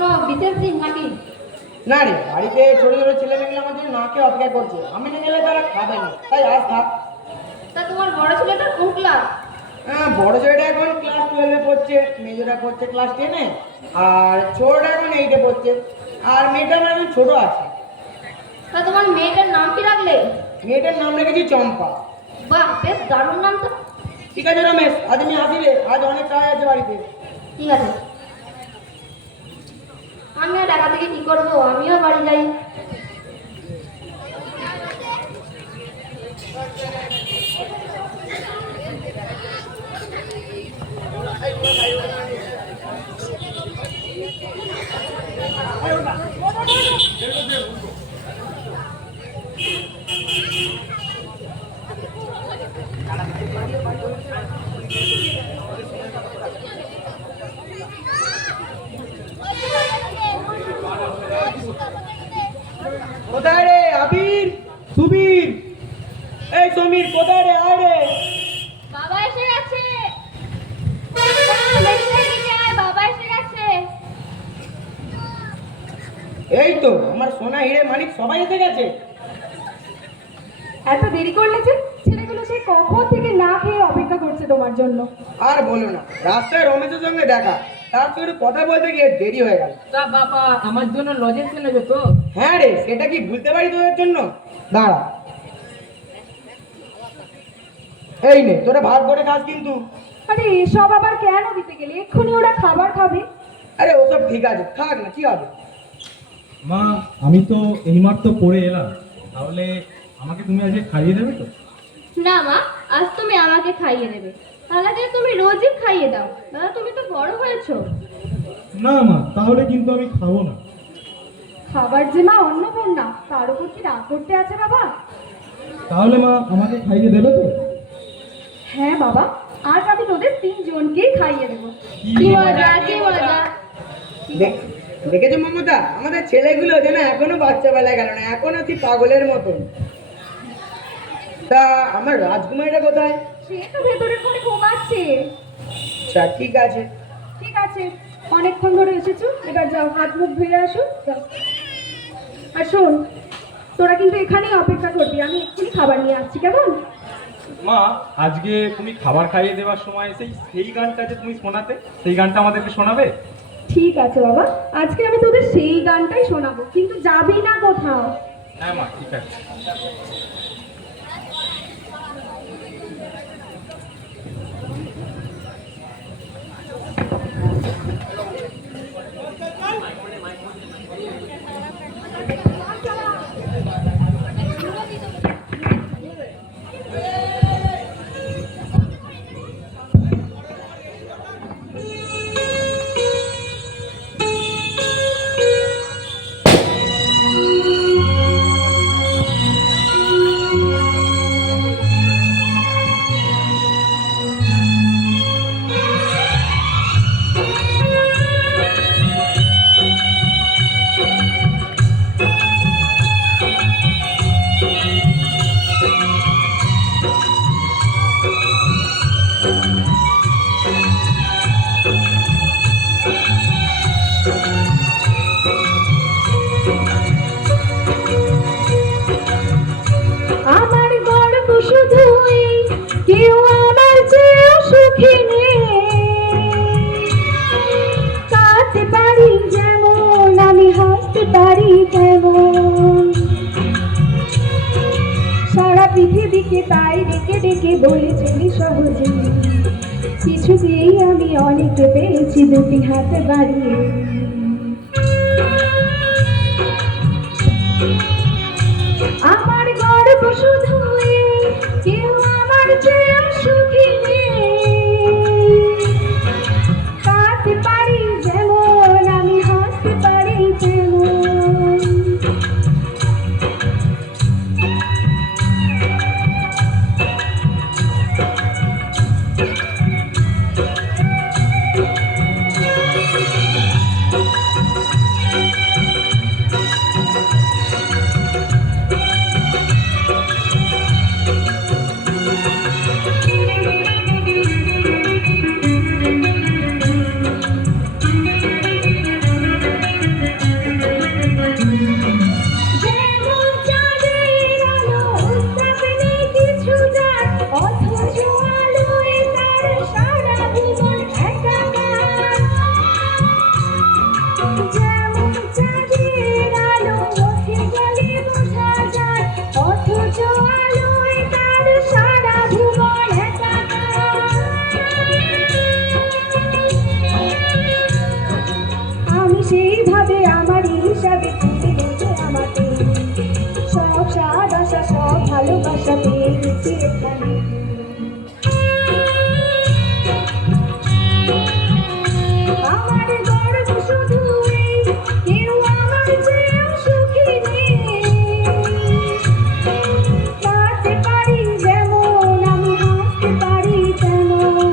কোনো বিশেষ দিন নাকি? না রে, বাড়িতে ছোট ছোট ছেলে মেয়েগুলো আমার জন্য না খেয়ে অপেক্ষা করছে। আমি না গেলে তারা খাবে না, তাই আজ থাক। তা তোমার বড় ছেলেটা কোন ক্লাস? হ্যাঁ, বড় ছেলেটা এখন ক্লাস 12-এ পড়ছে, মেজোটা পড়ছে ক্লাস 10-এ, আর ছোটটা এখন 8-এ পড়ছে। আর মেয়েটা আমার এখন ছোট আছে। তা তোমার মেয়েটার নাম কি রাখলে? মেয়েটার নাম রেখেছি চম্পা। বাহ, বেশ দারুণ নাম তো। ঠিক আছে রমেশ, আজ আমি আসি রে, আজ অনেক কাজ আছে বাড়িতে। ঠিক আছে, আমি আর একা থেকে কি করবো, আমিও বাড়ি যাই। কোথায় রে আবির, সুবীর, এই সমীর, কোথায় রে? আয় রে। বাবা এসে গেছে। বাবা এসে গেছে। এই তো আমার সোনা হিরে মানিক সবাই এসে গেছে। এত দেরি করলে যে? ছেলেগুলো সেই কখন থেকে না খেয়ে অপেক্ষা করছে তোমার জন্য। আর বলো না, রাস্তায় রমেশের সঙ্গে দেখা, তার সঙ্গে কথা বলতে গিয়ে দেরি হয়ে গেল। তা বাবা আমার জন্য লজেন্স এনেছো তো? হ্যাঁ রে, সেটা কি ভুলতে পারি তোদের জন্য? দাঁড়া, এই নে, তোরা ভাগ করে খাস কিন্তু। আরে এসব আবার কেন দিতে গেলে? এক্ষুনি ওরা খাবার খাবে। আরে ওসব ঠিক আছে, থাক না, কি হবে। মা, আমি তো এইমাত্র পড়ে এলাম, তাহলে আমাকে তুমি আজকে খাইয়ে দেবে তো? না মা, আজ তুমি আমাকে খাইয়ে দেবে। তাহলে যে তুমি রোজই খাইয়ে দাও। দাদা, তুমি তো বড় হয়েছো। না মা, তাহলে কিন্তু আমি খাবো না। খাবার যে মা অন্নপূর্ণা, তার উপর কি রাগ করতে আছে বাবা? তাহলে মা আমাকে খাইয়ে দেবে তো? হ্যাঁ বাবা, আজ আমি তোদের 3 জনকেই খাইয়ে দেবো। কি মজা, কি মজা। দেখেছো মমতা, আমাদের ছেলেগুলো যেন এখনো বাচ্চা বেলায় গেল না, এখনো কি পাগলের মতন। তা আমার রাজকুমারীটা কোথায়? সে তো ভেতরে করে ঘুমাচ্ছে। আচ্ছা, ঠিক আছে। ঠিক আছে, অনেকক্ষণ ধরে এসেছো, এবার যাও হাত মুখ ধুয়ে আসো, যাও। আর শোন, তোরা কিন্তু এখানেই অপেক্ষা করবি, আমি এক্ষুনি খাবার নিয়ে আসছি, কেমন? মা, আজকে তুমি খাবার খাইয়ে দেওয়ার সময় সেই গানটা যে তুমি শোনাতে, সেই গানটা আমাদেরকে শোনাবে? ঠিক আছে বাবা, আজকে আমি তোদের সেই গানটাই শোনাবো, কিন্তু যাবি না কোথাও। হ্যাঁ মা, ঠিক আছে। আমার গল্প শুধুই কেউ আমার চেয়ে সুখী নেই, কাঁদতে পারি যেমন আমি হাসতে পারি তেমন, সারা পৃথিবীকে তাই ডেকে ডেকে বলে চলি সহজে, কিছুতেই আমি অনেক পেয়েছি দুটি হাতে বাড়িয়ে। আমার গর্ব শুধু কেউ আমার চেয়ে সুখী নেই, কাঁদতে পারি যেমন আমি হাসতে পারি তেমন, আমার হিসাবে তুমি বলছো আমাকে সব স্বাদ আশা সব ভালোবাসা পেয়ে গেছি এখানে আমার গর্ব শুধু এই কেউ আমার চেয়েও সুখী নেই কাঁদতে পারি যেমন আমি হাসতে পারি তেমন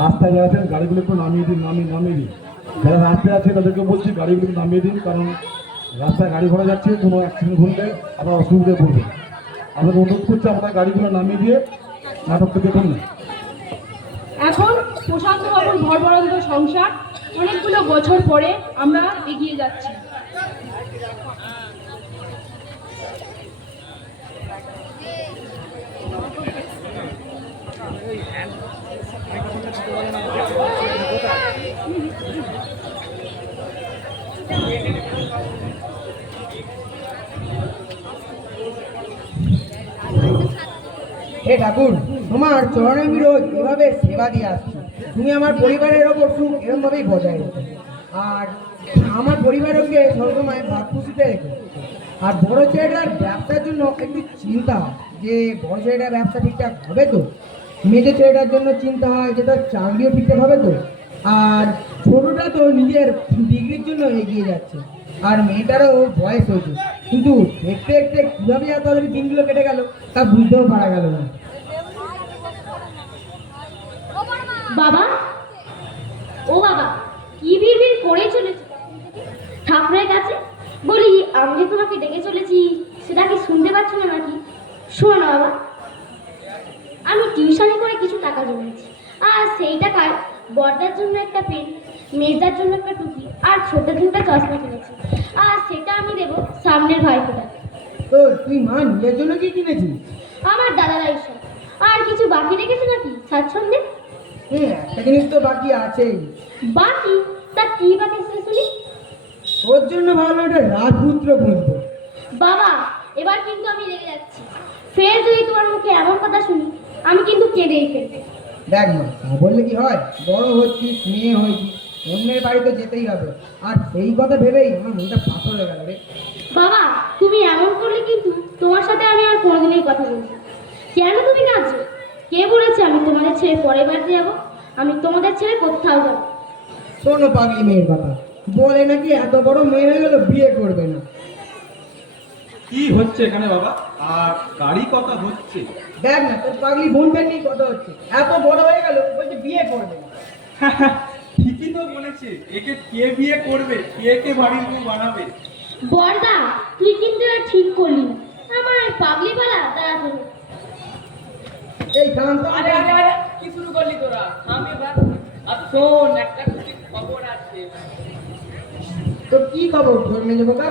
রাস্তায় যারা আছেন গাড়িগুলো একটু নামিয়ে দিন নামিয়ে দিন যারা রাস্তায় আছে তাদেরকে বলছি গাড়িগুলো একটু নামিয়ে দিন কারণ রাস্তায় গাড়ি ঘোড়া যাচ্ছে কোনো অ্যাক্সিডেন্ট ঘটলে আপনার অসুবিধায় পড়বে আপনাকে অনুরোধ করছি আপনার গাড়িগুলো নামিয়ে দিয়ে নাটকটা দেখুন না এখন প্রশান্ত বাবুর ভরভরান্ত সংসার অনেকগুলো বছর পরে আমরা এগিয়ে যাচ্ছি হে ঠাকুর, তোমার চরণে আমি রোজ এভাবে সেবা দিয়ে আসছি। তুমি আমার পরিবারের ওপর সুখ এরকমভাবেই বজায় রেখো, আর আমার পরিবারকে সবসময় ভাব খুশিতে রেখো। আর বড় ছেলেটার ব্যবসার জন্য একটু চিন্তা হয় যে বড় ছেলেটার ব্যবসা ঠিকঠাক হবে তো, মেজো ছেলেটার জন্য চিন্তা হয় যে তার চাকরিও ঠিকঠাক হবে তো, আর ছোটটা তো নিজের ডিগ্রির জন্য এগিয়ে যাচ্ছে, আর মেয়েটারও বয়স হয়েছে, কিন্তু দেখতে দেখতে কীভাবে এত তাদের দিনগুলো কেটে গেল তা বুঝতেও পারা গেল না। বাবা, ও বাবা, কি বিড়বিড় করে চলেছে ঠাকুরের কাছে? বলি, আমি যে তোমাকে ডেকে চলেছি সেটা কি শুনতে পাচ্ছ না নাকি? শোনো না বাবা, আমি টিউশনি করে কিছু টাকা জমিয়েছি, আর সেই টাকায় বড়দার জন্য একটা পেন, মেজদার জন্য একটা টুপি, আর ছোটদের জন্য একটা চশমা কিনেছি, আর সেটা আমি দেবো সামনের ভাইফোঁটাকে। তো তুই মা নিজের জন্য কি কিনেছিস? আমার দাদারা এসব। আর কিছু বাকি রেখেছে নাকি স্বাচ্ছন্দ্যে? হ্যাঁ, একটা জিনিস তো বাকি আছেই। বাকি? তা কি বাকি সে শুনি? তোর জন্য ভালো একটা রাজপুত্র খুঁজবো। বাবা, এবার কিন্তু আমি রেগে যাচ্ছি। ফের যদি তোমার মুখে এমন কথা শুনি, আমি কিন্তু কেঁদেই ফেলবো। দেখ মা, তা বললে কি হয়? বড় হচ্ছিস, মেয়ে হয়েছিস, অন্যের বাড়িতে যেতেই হবে, আর সেই কথা ভেবেই আমার মনটা পাথর হয়ে গেল রে। বাবা, তুমি এমন করলে কিন্তু তোমার সাথে আমি আর কোনোদিনই কথা বলবো না। কেন তুমি কাঁদছো? কে বলেছে আমি তোমাদের ছেড়ে পরের বাড়িতে যাবো? আমি তোমাদের ছেড়ে কোথাও যাবো না। শোনো পাগলি মেয়ের কথা, বলে নাকি এত বড় মেয়ে হয়ে গেল বিয়ে করবে না। কি হচ্ছে এখানে বাবা? আর গাড়ি কথা হচ্ছে। দেখ না তোর পাগলি বোনটা নিয়ে কথা হচ্ছে, এত বড় হয়ে গেল বলছে বিয়ে করবে না। ঠিকই তো বলেছে, একে কে বিয়ে করবে, কে কে বাড়ির বউ বানাবে? বর্দা, তুই কিন্তু এটা ঠিক করলি না। আমার ওই পাগলি পালা দাঁড়াতে হবে। এই থাম তো। আরে আরে আরে কি শুরু করলি তোরা? থাম এবার। আর শোন, একটা খুশির খবর আছে। তো কি খবর তোর মেয়ে বোকা?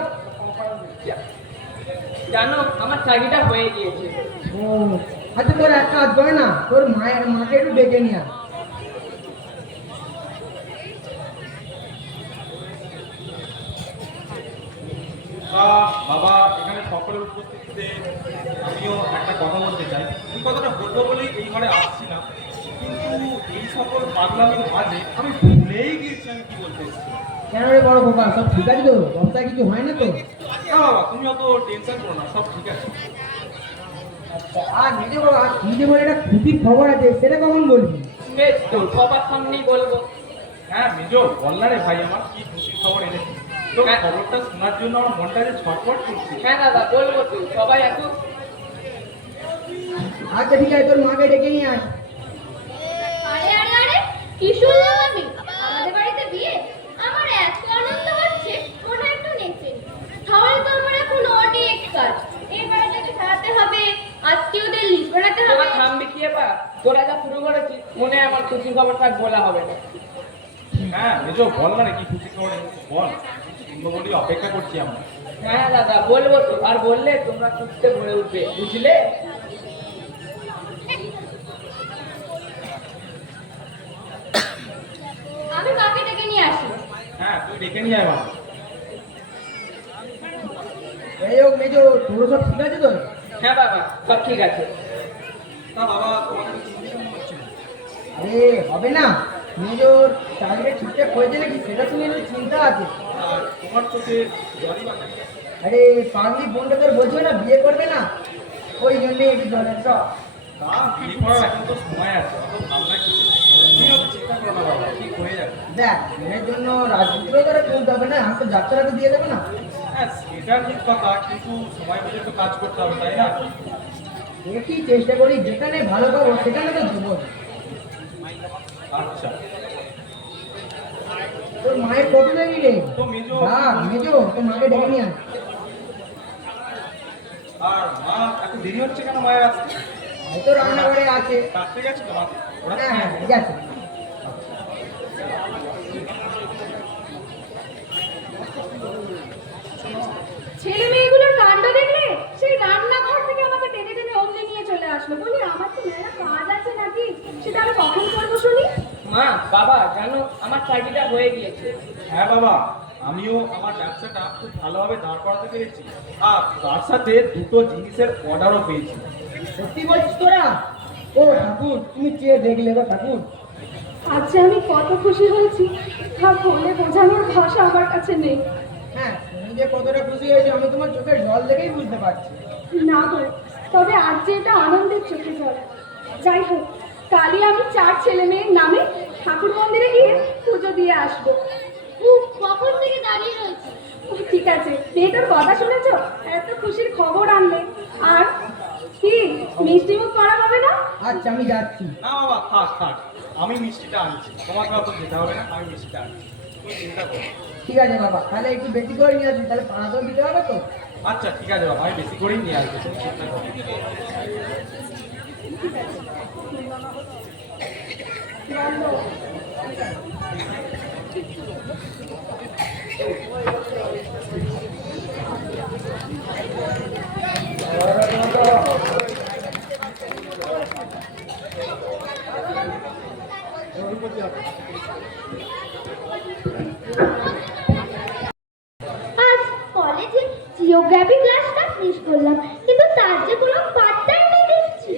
জানো, আমার চাকরিটা হয়ে গিয়েছে। ও আচ্ছা, তোর এক কাজ করে না, তোর মাকে একটু ডেকে নিয়ে আয়। বাবা, এখানে সকলের উপস্থিতিতে আমিও একটা কথা বলতে চাই। এই কথাটা বলবো বলেই এই ঘরে আসছিলাম, কিন্তু এই সকল পাগলামির মাঝে আমি ভুলেই গিয়েছি আমি কি বলতে এসেছি। কেন রে বড় বোকা, সব ঠিক আছে তো? বস্তায় কিছু হয় না তো? না বাবা, তুমি অত টেনশন করো না, সব ঠিক আছে। আচ্ছা, আর মেজে বাবা, তুই যে বলে একটা খুশির খবর আছে, সেটা কখন বলবি? বেশ তো, সবার সামনেই বলবো। হ্যাঁ মেজো, বল না রে ভাই, আমার কি খুশির খবর এনেছি। তো খবরটা শোনার জন্য আমার মনটা যে ছটফট করছে। হ্যাঁ দাদা, বলবো তো, সবাই এত। আচ্ছা ঠিক আছে, তোর মাকে ডেকে নিয়ে আয়। আরে আরে আরে, কি শুনলাম আমি? আমাদের বাড়িতে বিয়ে? আমার এত আনন্দ হচ্ছে, মনে হয় একটু নেচে নিই। তাহলে তো আমার এখন অনেক কাজ। এই বাড়িটাকে সারাতে হবে, আজকে ওদের লিস্ট বানাতে হবে। তোরা থামবি কি এবার? তোরা যা শুরু করেছিস, মনে হয় আমার খুশির খবরটা আর বলা হবে না। হ্যাঁ মেজো, বল না রে কি খুশির খবর এনেছিস, বল। শুনবো বলেই অপেক্ষা করছি আমরা। হ্যাঁ দাদা, বলবো তো, আর বললে তোমরা খুঁজতে ভরে উঠবে, বুঝলে? আমি কাকে ডেকে নিয়ে আসি? হ্যাঁ, তুই ডেকে নিয়ে আয় বাবা। এই হোক মেজো, তোর সব ঠিক আছে তো? হ্যাঁ বাবা, সব ঠিক আছে। না বাবা, তোমাকে তো চিন্তিত মনে হচ্ছে না। আরে হবে না, মেজোর চাকরিটা ঠিকঠাক হয়েছে নাকি সেটা শুনে একটু চিন্তা আছে। আর তোমার চোখে জলই বা কেন? আরে পাগলি বোনটা তোর বলছো না বিয়ে করবে না, ওই জন্যে একটু জলের সব। তা বিয়ে করার এখন তো সময় আছে, অত ভাবনা কিছু নেই। তুমি অত চিন্তা করো না বাবা, ঠিক হয়ে যাবে। দেখ মেয়ের জন্য রাজনীতিও করে তুলতে হবে না, আমি তো যাত্রাটা দিয়ে দেবো না। হ্যাঁ সেটা ঠিক কথা, কিন্তু সময় বুঝে তো কাজ করতে হবে, তাই না? দেখি চেষ্টা করি, যেখানে ভালো পাবো সেখানে তো দেবো। আচ্ছা, তোর মায়ের কত দেরি রে? তো মেজো, মেজো তোর মাকে ডেকে নিয়ে আয়। আর মা এত দেরি হচ্ছে কেন মায়ের আসতে? হয়তো রান্নাঘরে আছে। কাটতে গেছে তো মাকে? ওরা হ্যাঁ হ্যাঁ ঠিক আছে। ছেলে মেয়েগুলোর কাণ্ড দেখলে, সেই রান্নাঘর থেকে আমাকে টেনে টেনে অমনি নিয়ে চলে আসলো। বলি আমার তো মেয়েরা কাজ আছে নাকি, সেটা আমি কখন করবো শুনি? মা, বাবা, জানো আমার চাকরিটা হয়ে গিয়েছে। হ্যাঁ বাবা, আমিও আমার ব্যবসাটা খুব ভালোভাবে দাঁড় করাতে পেরেছি, আর তার সাথে দুটো জিনিসের অর্ডারও পেয়েছি। সত্যি বলছিস তোরা? ও ঠাকুর, তুমি চেয়ে দেখলে গো ঠাকুর। আজকে আমি কত খুশি হয়েছি, তা বলে বোঝানোর ভাষা আমার কাছে নেই। হ্যাঁ, তুমি যে কতটা খুশি হয়েছো আমি তোমার চোখের জল দেখেই বুঝতে পারছি। না গো, তবে আজ যে এটা আনন্দের চোখে জল। যাই হোক, কালই আমি 4 ছেলে মেয়ের নামে ঠাকুর মন্দিরে গিয়ে পুজো দিয়ে আসবো। কখন থেকে দাঁড়িয়ে রয়েছি? ঠিক আছে, মেয়েটার কথা শুনেছো? এত খুশির খবর আনলে। আর কি মিষ্টি মুখ করা হবে না? আচ্ছা আমি যাচ্ছি। না বাবা, থাক থাক, আমি মিষ্টিটা আনছি, তোমাকে অত যেতে হবে না, আমি মিষ্টিটা আনছি, তুমি চিন্তা করো। ঠিক আছে বাবা, তাহলে একটু বেশি করে নিয়ে আসবি, তাহলে পাঁচ দিতে হবে তো। আচ্ছা ঠিক আছে বাবা, আমি বেশি করেই নিয়ে আসবো, তুমি চিন্তা করো। আজ কলেজে জিওগ্রাফি ক্লাসটা মিস করলাম, কিন্তু তার যে কোনো পাত্তাই নেই দেখছি।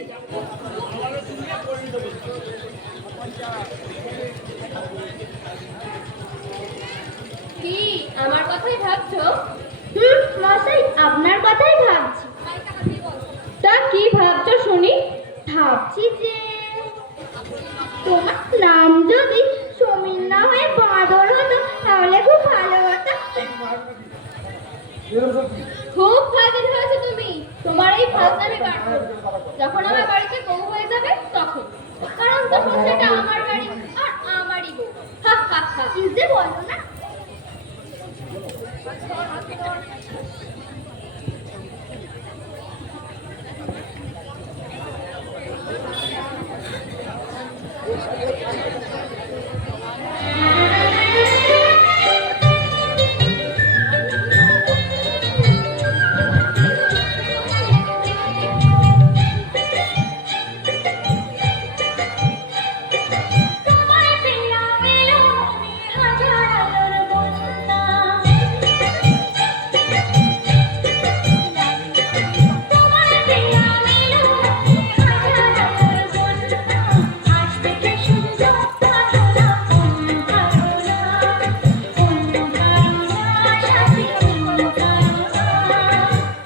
কি আমার কথাই ভাবছো? মশাই, আপনার কথাই ভাবছি। তা কি ভাবছো শুনি? ভাবছি যে তোমার নাম যদি সমীর না হয়ে বাঁদর হতো তাহলে খুব ভালো হতো। খুব ফাজিল হয়েছে তুমি, তোমার এই ফাজলামি কাটবে যখন আমার বাড়িতে বউ হয়ে যাবে তখন, কারণ তখন সেটা আমার বাড়ি আর আমারই বউ। হা হা হা, কি যে বলো না।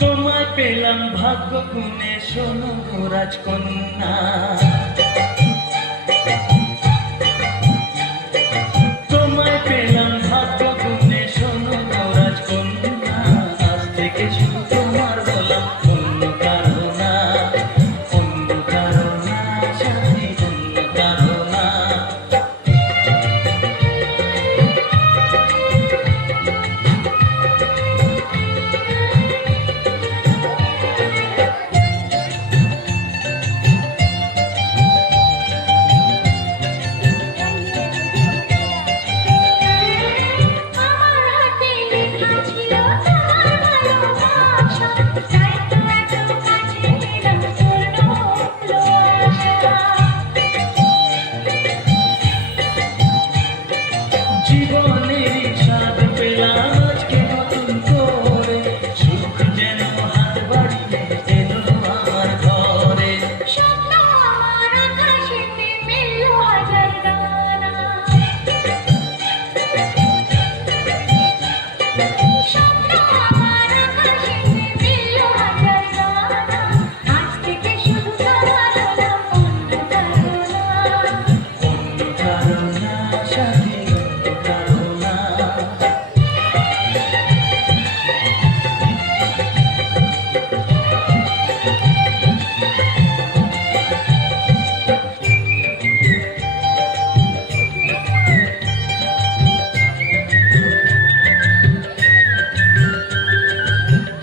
তোমায় পেলাম ভাগ্য গুণে শোনো গো রাজকন্যা, তোমায় পেলাম ভাগ্য গুণে শোনো গো রাজকন্যা, আজ থেকে শুধু তোমার বলা অন্য কারো না, অন্য কারো না সাথী, অন্য কারো না। জীবনের স্বাদ পেলাম আজকে নতুন করে, সুখ যেন হাত বাড়িয়ে এলো আমার ঘরে। স্বপ্ন আমার আকাশেতে মেলল হাজার ডানা, স্বপ্ন আমার আকাশেতে মেলল হাজার ডানা, আজ থেকে শুধু তোমার হলাম অন্য কারো না। অন্য কারো না সাথী, অন্য কারো না।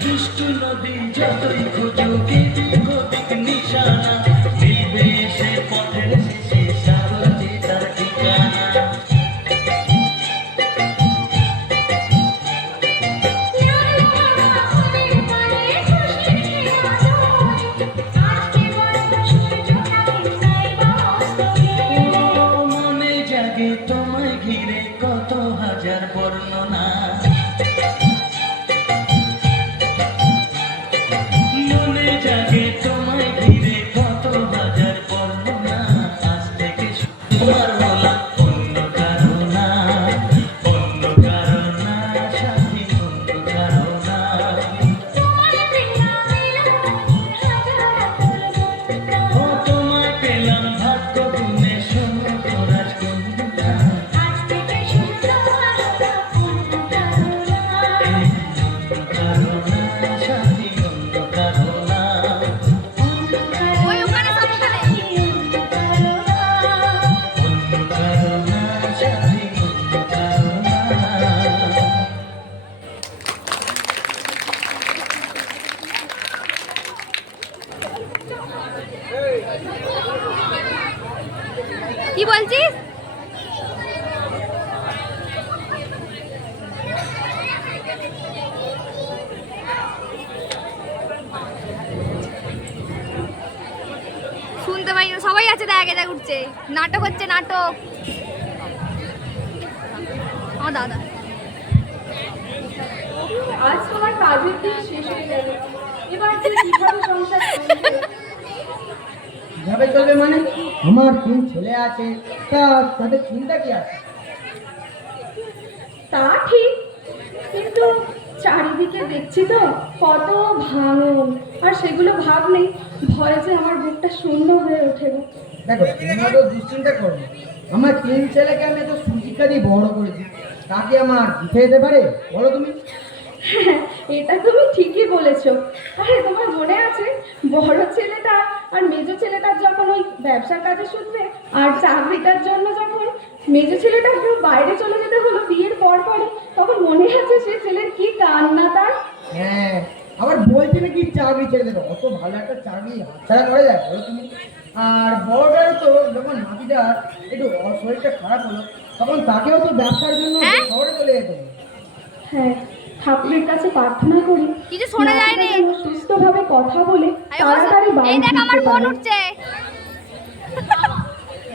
দুষ্টু নদী যতই খোঁজো এদিক ওদিক নিশানা, মিলবে সে পথের শেষে সাগরে তার ঠিকানা। ও মনে জাগে তোমায় ঘিরে কত হাজার বর্ণনা, মনে জাগে তোমায় ঘিরে কত হাজার বর্ণনা, আজ থেকে তোমার বলা অন্য কারো না, অন্য কারো না সাথী, অন্য কারো না। ও তোমায় পেলাম ভাগ্য গুণে শোনো গো রাজকন্যা, আজ থেকে শুধু তোমার হলাম অন্য কারো না। অন্য কারো না সাথী, অন্য কারো না। ওই ওখানে সবখানে অন্য কারো না সাথী, অন্য কারো না। কি বলছিস? শুনতে পাই না, সবাই আছে, দেখা গেছে উঠছে, নাটক হচ্ছে, নাটক। ও দাদা, আজ তোমার কাজের দিন শেষ হয়ে গেল, এবার তুমি কিভাবে সংসার চলবে? কিভাবে চলবে মানে? আমার 3 ছেলে আছে, তাদের চিন্তা কি আছে? তা ঠিক, কিন্তু চারিদিকে দেখছি তো কত ভাঙন, আর সেগুলো ভাবলেই ভয় যে আমার বুকটা শূন্য হয়ে ওঠে গো। দেখো তুমি অত দুশ্চিন্তা করো না। আমার 3 ছেলেকে আমি এত সুশিক্ষা দিয়ে বড় করেছি, তাকে আমার দিতে যেতে পারে বলো তুমি? হ্যাঁ, এটা তুমি ঠিকই বলেছো। আরে তোমার মনে আছে বড় ছেলেটা আর মেজো ছেলেটার যখন ওই ব্যবসার কাজের সূত্রে আর চাকরিটার জন্য যখন মেজো ছেলেটা একটু বাইরে চলে যেতে হলো বিয়ের পর পরই, তখন মনে আছে সে ছেলের কি কান্না তার। হ্যাঁ, আবার বলছে নাকি চাকরি ছেড়ে দেবে। অত ভালো একটা চাকরি হাতছাড়া করে যায় বলো তুমি? আর বড়টার তো যখন নাতিটার একটু শরীরটা খারাপ হলো, তখন তাকেও তো ব্যবসার জন্য শহরে চলে যেতে হলো। হ্যাঁ, ঠাকুরের কাছে প্রার্থনা করি কিছু শোনা যায়নি। নাতিটা যেন সুস্থভাবে কথা বলে তাড়াতাড়ি বাড়ি এই দেখ আমার ফিরতে ফোন পারে। উঠছে।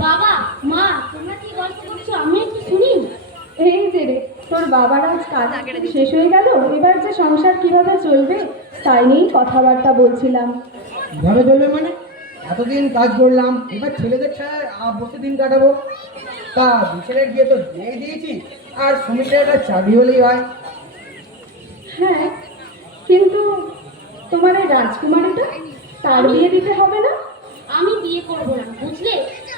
বাবা, মা, তোমরা কি গল্প করছো? আমি একটু শুনি। এই যে রে, তোর বাবার আজ কাজ শেষ হয়ে গেল, এবার যে সংসার কিভাবে চলবে তাই নিয়েই কথাবার্তা বলছিলাম। কিভাবে চলবে মানে? এতদিন কাজ করলাম, এবার ছেলেদের ছাড়া বসে দিন কাটাবো। তা দু ছেলের বিয়ে তো দিয়ে দিয়েছি, আর সুমিতের একটা চাকরি হলেই হয়। হ্যাঁ, কিন্তু তোমার এই রাজকুমারীটা, তার বিয়ে দিতে হবে না? আমি বিয়ে করবো না, বুঝলে?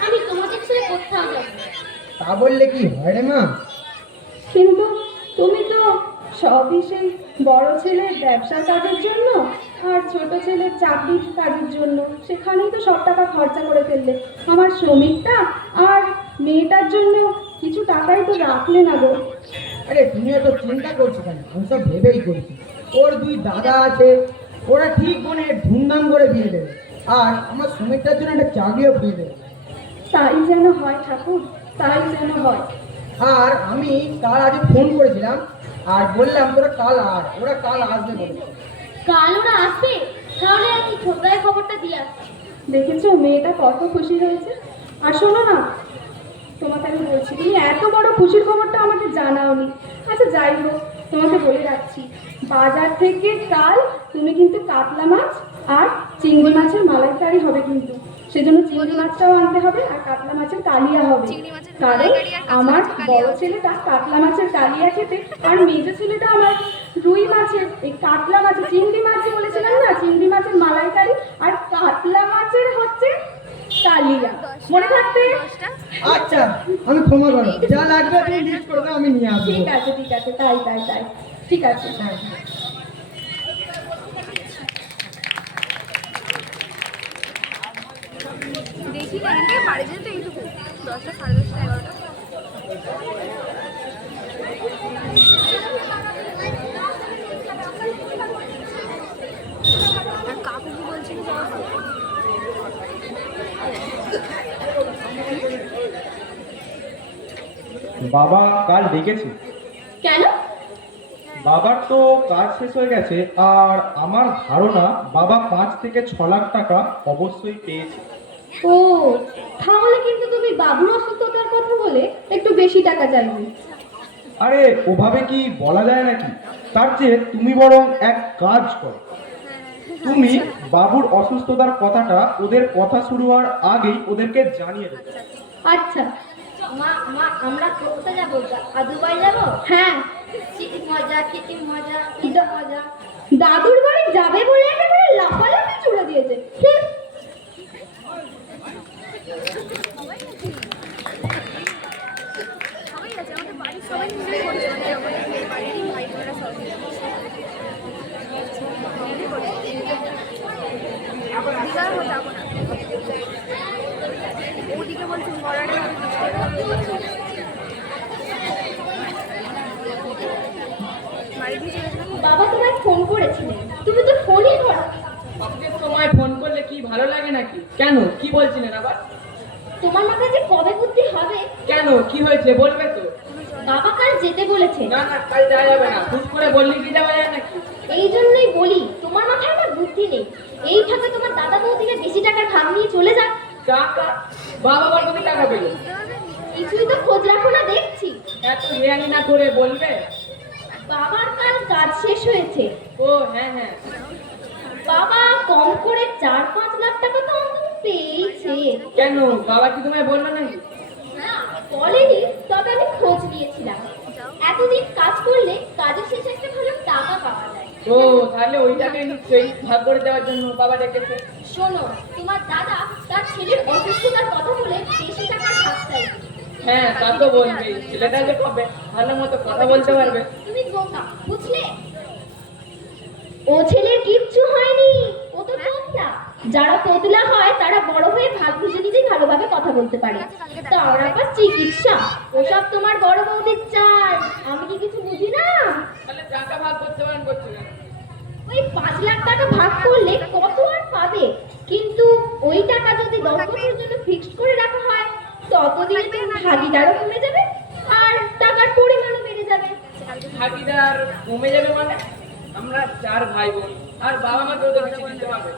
আমি তোমাদের ছেড়ে কোথাও যাবো না। তা বললে কি হয় রে মা? কিন্তু তুমি তো সবই সেই বড় ছেলের ব্যবসার কাজের জন্য আর ছোট ছেলের চাকরির কাজের জন্য সেখানেই তো সব টাকা খরচা করে ফেললে। আমার শ্রমিকটা আর মেয়েটার জন্য কিছু টাকাই তো রাখলে না গো। আরে তুমি এত চিন্তা করছো কেন? আমি সব ভেবেই করছি। ওর 2 দাদা আছে, ওরা ঠিক মনে ধুমধাম করে বিয়ে দেবে, আর আমার সুমিতটার জন্য একটা চাকরিও পেয়ে দেবে। তাই যেন হয় ঠাকুর, তাই যেন হয়। আর আমি কাল আজ ফোন করেছিলাম আর বললাম তোরা কাল আস, ওরা কাল আসবে বলেছে। কাল ওরা আসবে? তাহলে আর কি ছোটদায় খবরটা দিয়ে আসছে। দেখেছো মেয়েটা কত খুশি হয়েছে। আর শোনো না, তোমাকে আমি বলছি তুমি এত বড় খুশির খবরটা আমাকে জানাওনি। আচ্ছা যাই হোক, তোমাকে বলে রাখছি, বাজার থেকে কাল তুমি কিন্তু কাতলা মাছ আর চিংড়ি মাছের মালাইকারি হবে, কিন্তু সেজন্য চিংড়ি মাছটাও আনতে হবে আর কাতলা মাছের কালিয়া হবে। কারণ আমার বড় ছেলেটা কাতলা মাছের কালিয়া খেতে আর মেজো ছেলেটা আমার রুই মাছের এই কাতলা মাছের চিংড়ি মাছ বলেছিলাম না, চিংড়ি মাছের মালাইকারি আর কাতলা মাছের হচ্ছে কালিয়া। মনে থাকবে? আচ্ছা, আমি ক্ষমা করো, যা লাগবে তুমি লিস্ট করে দাও, আমি নিয়ে আসবো। ঠিক আছে ঠিক আছে, তাই তাই তাই, ঠিক আছে। হ্যাঁ। দেখি না, এখান থেকে বাড়ি যেতে এইটুকু 10টা, 10:30, 11টা। আর কাকু কি বলছিল? বাবা কাল ডেকেছে। কেন? বাবার তো কাজ শেষ হয়ে গেছে, আর আমার ধারণা বাবা 5 থেকে 6 লাখ টাকা অবশ্যই পেয়েছে। ও, তাহলে কিন্তু তুমি বাবুর অসুস্থতার কথা বলে একটু বেশি টাকা চাইবে। আরে ওভাবে কি বলা যায় নাকি? তার চেয়ে তুমি বরং এক কাজ করো, তুমি বাবুর অসুস্থতার কথাটা ওদের কথা শুরু হওয়ার আগেই ওদেরকে জানিয়ে দেবে। আচ্ছা। মা, আমরা কোথায় যাবো? দুবাই যাবো? হ্যাঁ, কি মজা, কি মজা, কি মজা। দাদুর বাড়ি যাবে বলে একেবারে লাফালাফি চলে দিয়েছে। হুঁ। সবাই আছে, আমাদের বাড়ির সবাই মিলে করছে, মানে আমাদের বাড়িরই ভাই বোনেরা সব মিলে। দীঘাও যাবো না, ওদিকে বলছি ভরাটে বাড়ি দিয়ে চলে যাবো। বাবা তোমায় ফোন করেছিলেন, তুমি তো ফোনই ধরো। অফিসের সময় ফোন করলে কি ভালো লাগে নাকি? কেন, কি বলছিলেন আবার? তোমার মাথায় যে কবে বুদ্ধি হবে? কেন, কি হয়েছে বলবে তো? বাবা কাল যেতে বলেছে। না না, কাল যাওয়া যাবে না, হুট করে বললে কি যাওয়া যায় নাকি? এই জন্যই বলি তোমার মাথায় না বুদ্ধি নেই। এই ফাঁকে তোমার দাদা বৌদিকে বেশি টাকার ভাগ নিয়ে চলে যাক। টাকা? বাবা আবার তুমি টাকা পেলো? কিছুই তো খোঁজ রাখো না দেখছি। এত রেয়ানি না করে বলবে। বাবার কাল কাজ শেষ হয়েছে। ও হ্যাঁ হ্যাঁ, বাবা কম করে 4-5 লাখ টাকা তো অন্তত পেয়েছে। কেন, বাবা কি তোমায় বললো নাকি? না বলেনি, তবে আমি খোঁজ নিয়েছিলাম। এতদিন কাজ করলে কাজের শেষে একটা ভালো টাকা পাওয়া যায়। ও ও তাহলে ওইটাকে নিশ্চয়ই ভাগ করে দেওয়ার জন্য বাবা ডেকেছে। শোনো, তোমার দাদা তার ছেলের অসুস্থতার কথা বলে বেশি টাকার ভাগ চাই। হ্যাঁ তা তো বলবেই, ছেলেটা যে পাবে ভালো মতো কথা বলতে পারবে। তুমি বোকা, বুঝলে? ও ছেলের কিচ্ছু হয়নি, ও তো তোতলা। যারা তোতলা হয় তারা বড় হয়ে ভাগ বুঝে নিজেই ভালোভাবে কথা বলতে পারে। তার আবার চিকিৎসা ওসব তোমার বড় বৌদির চাই, আমি কি কিছু বুঝি না? তাহলে টাকা ভাগ করতে পারেন করছে কেন? ওই 5 লাখ টাকা ভাগ করলে কত আর পাবে? কিন্তু ওই টাকা যদি 10 বছরের জন্য ফিক্সড করে রাখা হয়, ততদিনে তো ভাগিদারও কমে যাবে আর টাকার পরিমাণও বেড়ে যাবে। ভাগিদার কমে যাবে মানে? আমরা 4 ভাই বোন, আর বাবা মাকেও তো কিছু দিতে হবে।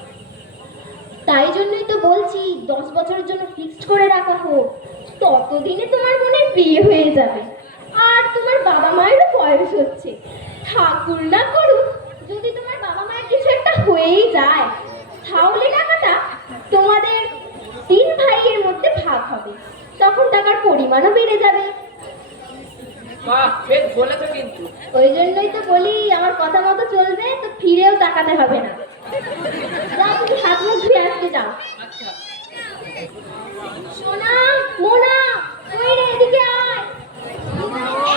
তাই জন্যই তো বলছি 10 বছরের জন্য ফিক্সড করে রাখা হোক, ততদিনে তোমার বোনের বিয়ে হয়ে যাবে আর তোমার বাবা মায়েরও বয়স হচ্ছে। ঠাকুর না করুক যদি তোমার বাবা মায়ের কিছু একটা হয়েই যায়, তাহলে টাকাটা তোমাদের 3 ভাইয়ের মধ্যে ভাগ হবে, তখন টাকার পরিমাণও বেড়ে যাবে। বাহ, বেশ বলেছো কিন্তু। ওই জন্যই তো বলি আমার কথা মতো চলবে তো ফিরেও তাকাতে হবে না। যাও তুমি হাত মুখ ধুয়ে আসতে যাও। আচ্ছা। সোনা, মোনা, ওই রে এদিকে আয়।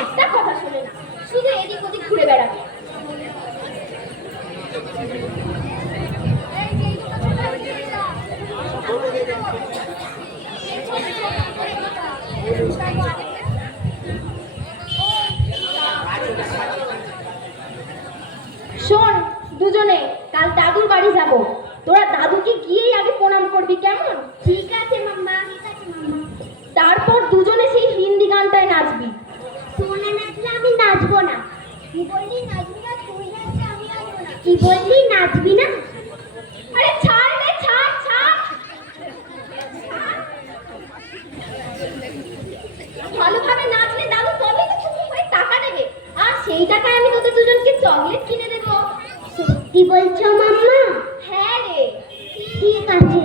একটা কথা শোনে না, শুধু এদিক ওদিক ঘুরে বেড়াবে। শোন দুজনে, কাল দাদুর বাড়ি যাব, তোরা দাদুকে গিয়েই আগে প্রণাম করবি, কেমন? ঠিক আছে মাম্মা, ঠিক আছে মাম্মা। তারপর দুজনে সেই হিন্দি গানটায় নাচবি। সোনা নাচলে আমি নাচবো না। কি বললি নাচবি না? তুই নাচবি, আমি নাচবো না। কি বললি নাচবি না? আরে ছাড় রে, ছাড় ছাড়। ভালোভাবে নাচলে দাদু তবেই তো খুশি হয়ে টাকা দেবে, আর সেই টাকায় আমি তোদের দুজনকে চকলেট কিনে দেবো। সত্যি বলছো মাম্মা? হ্যাঁ রে। ঠিক আছে।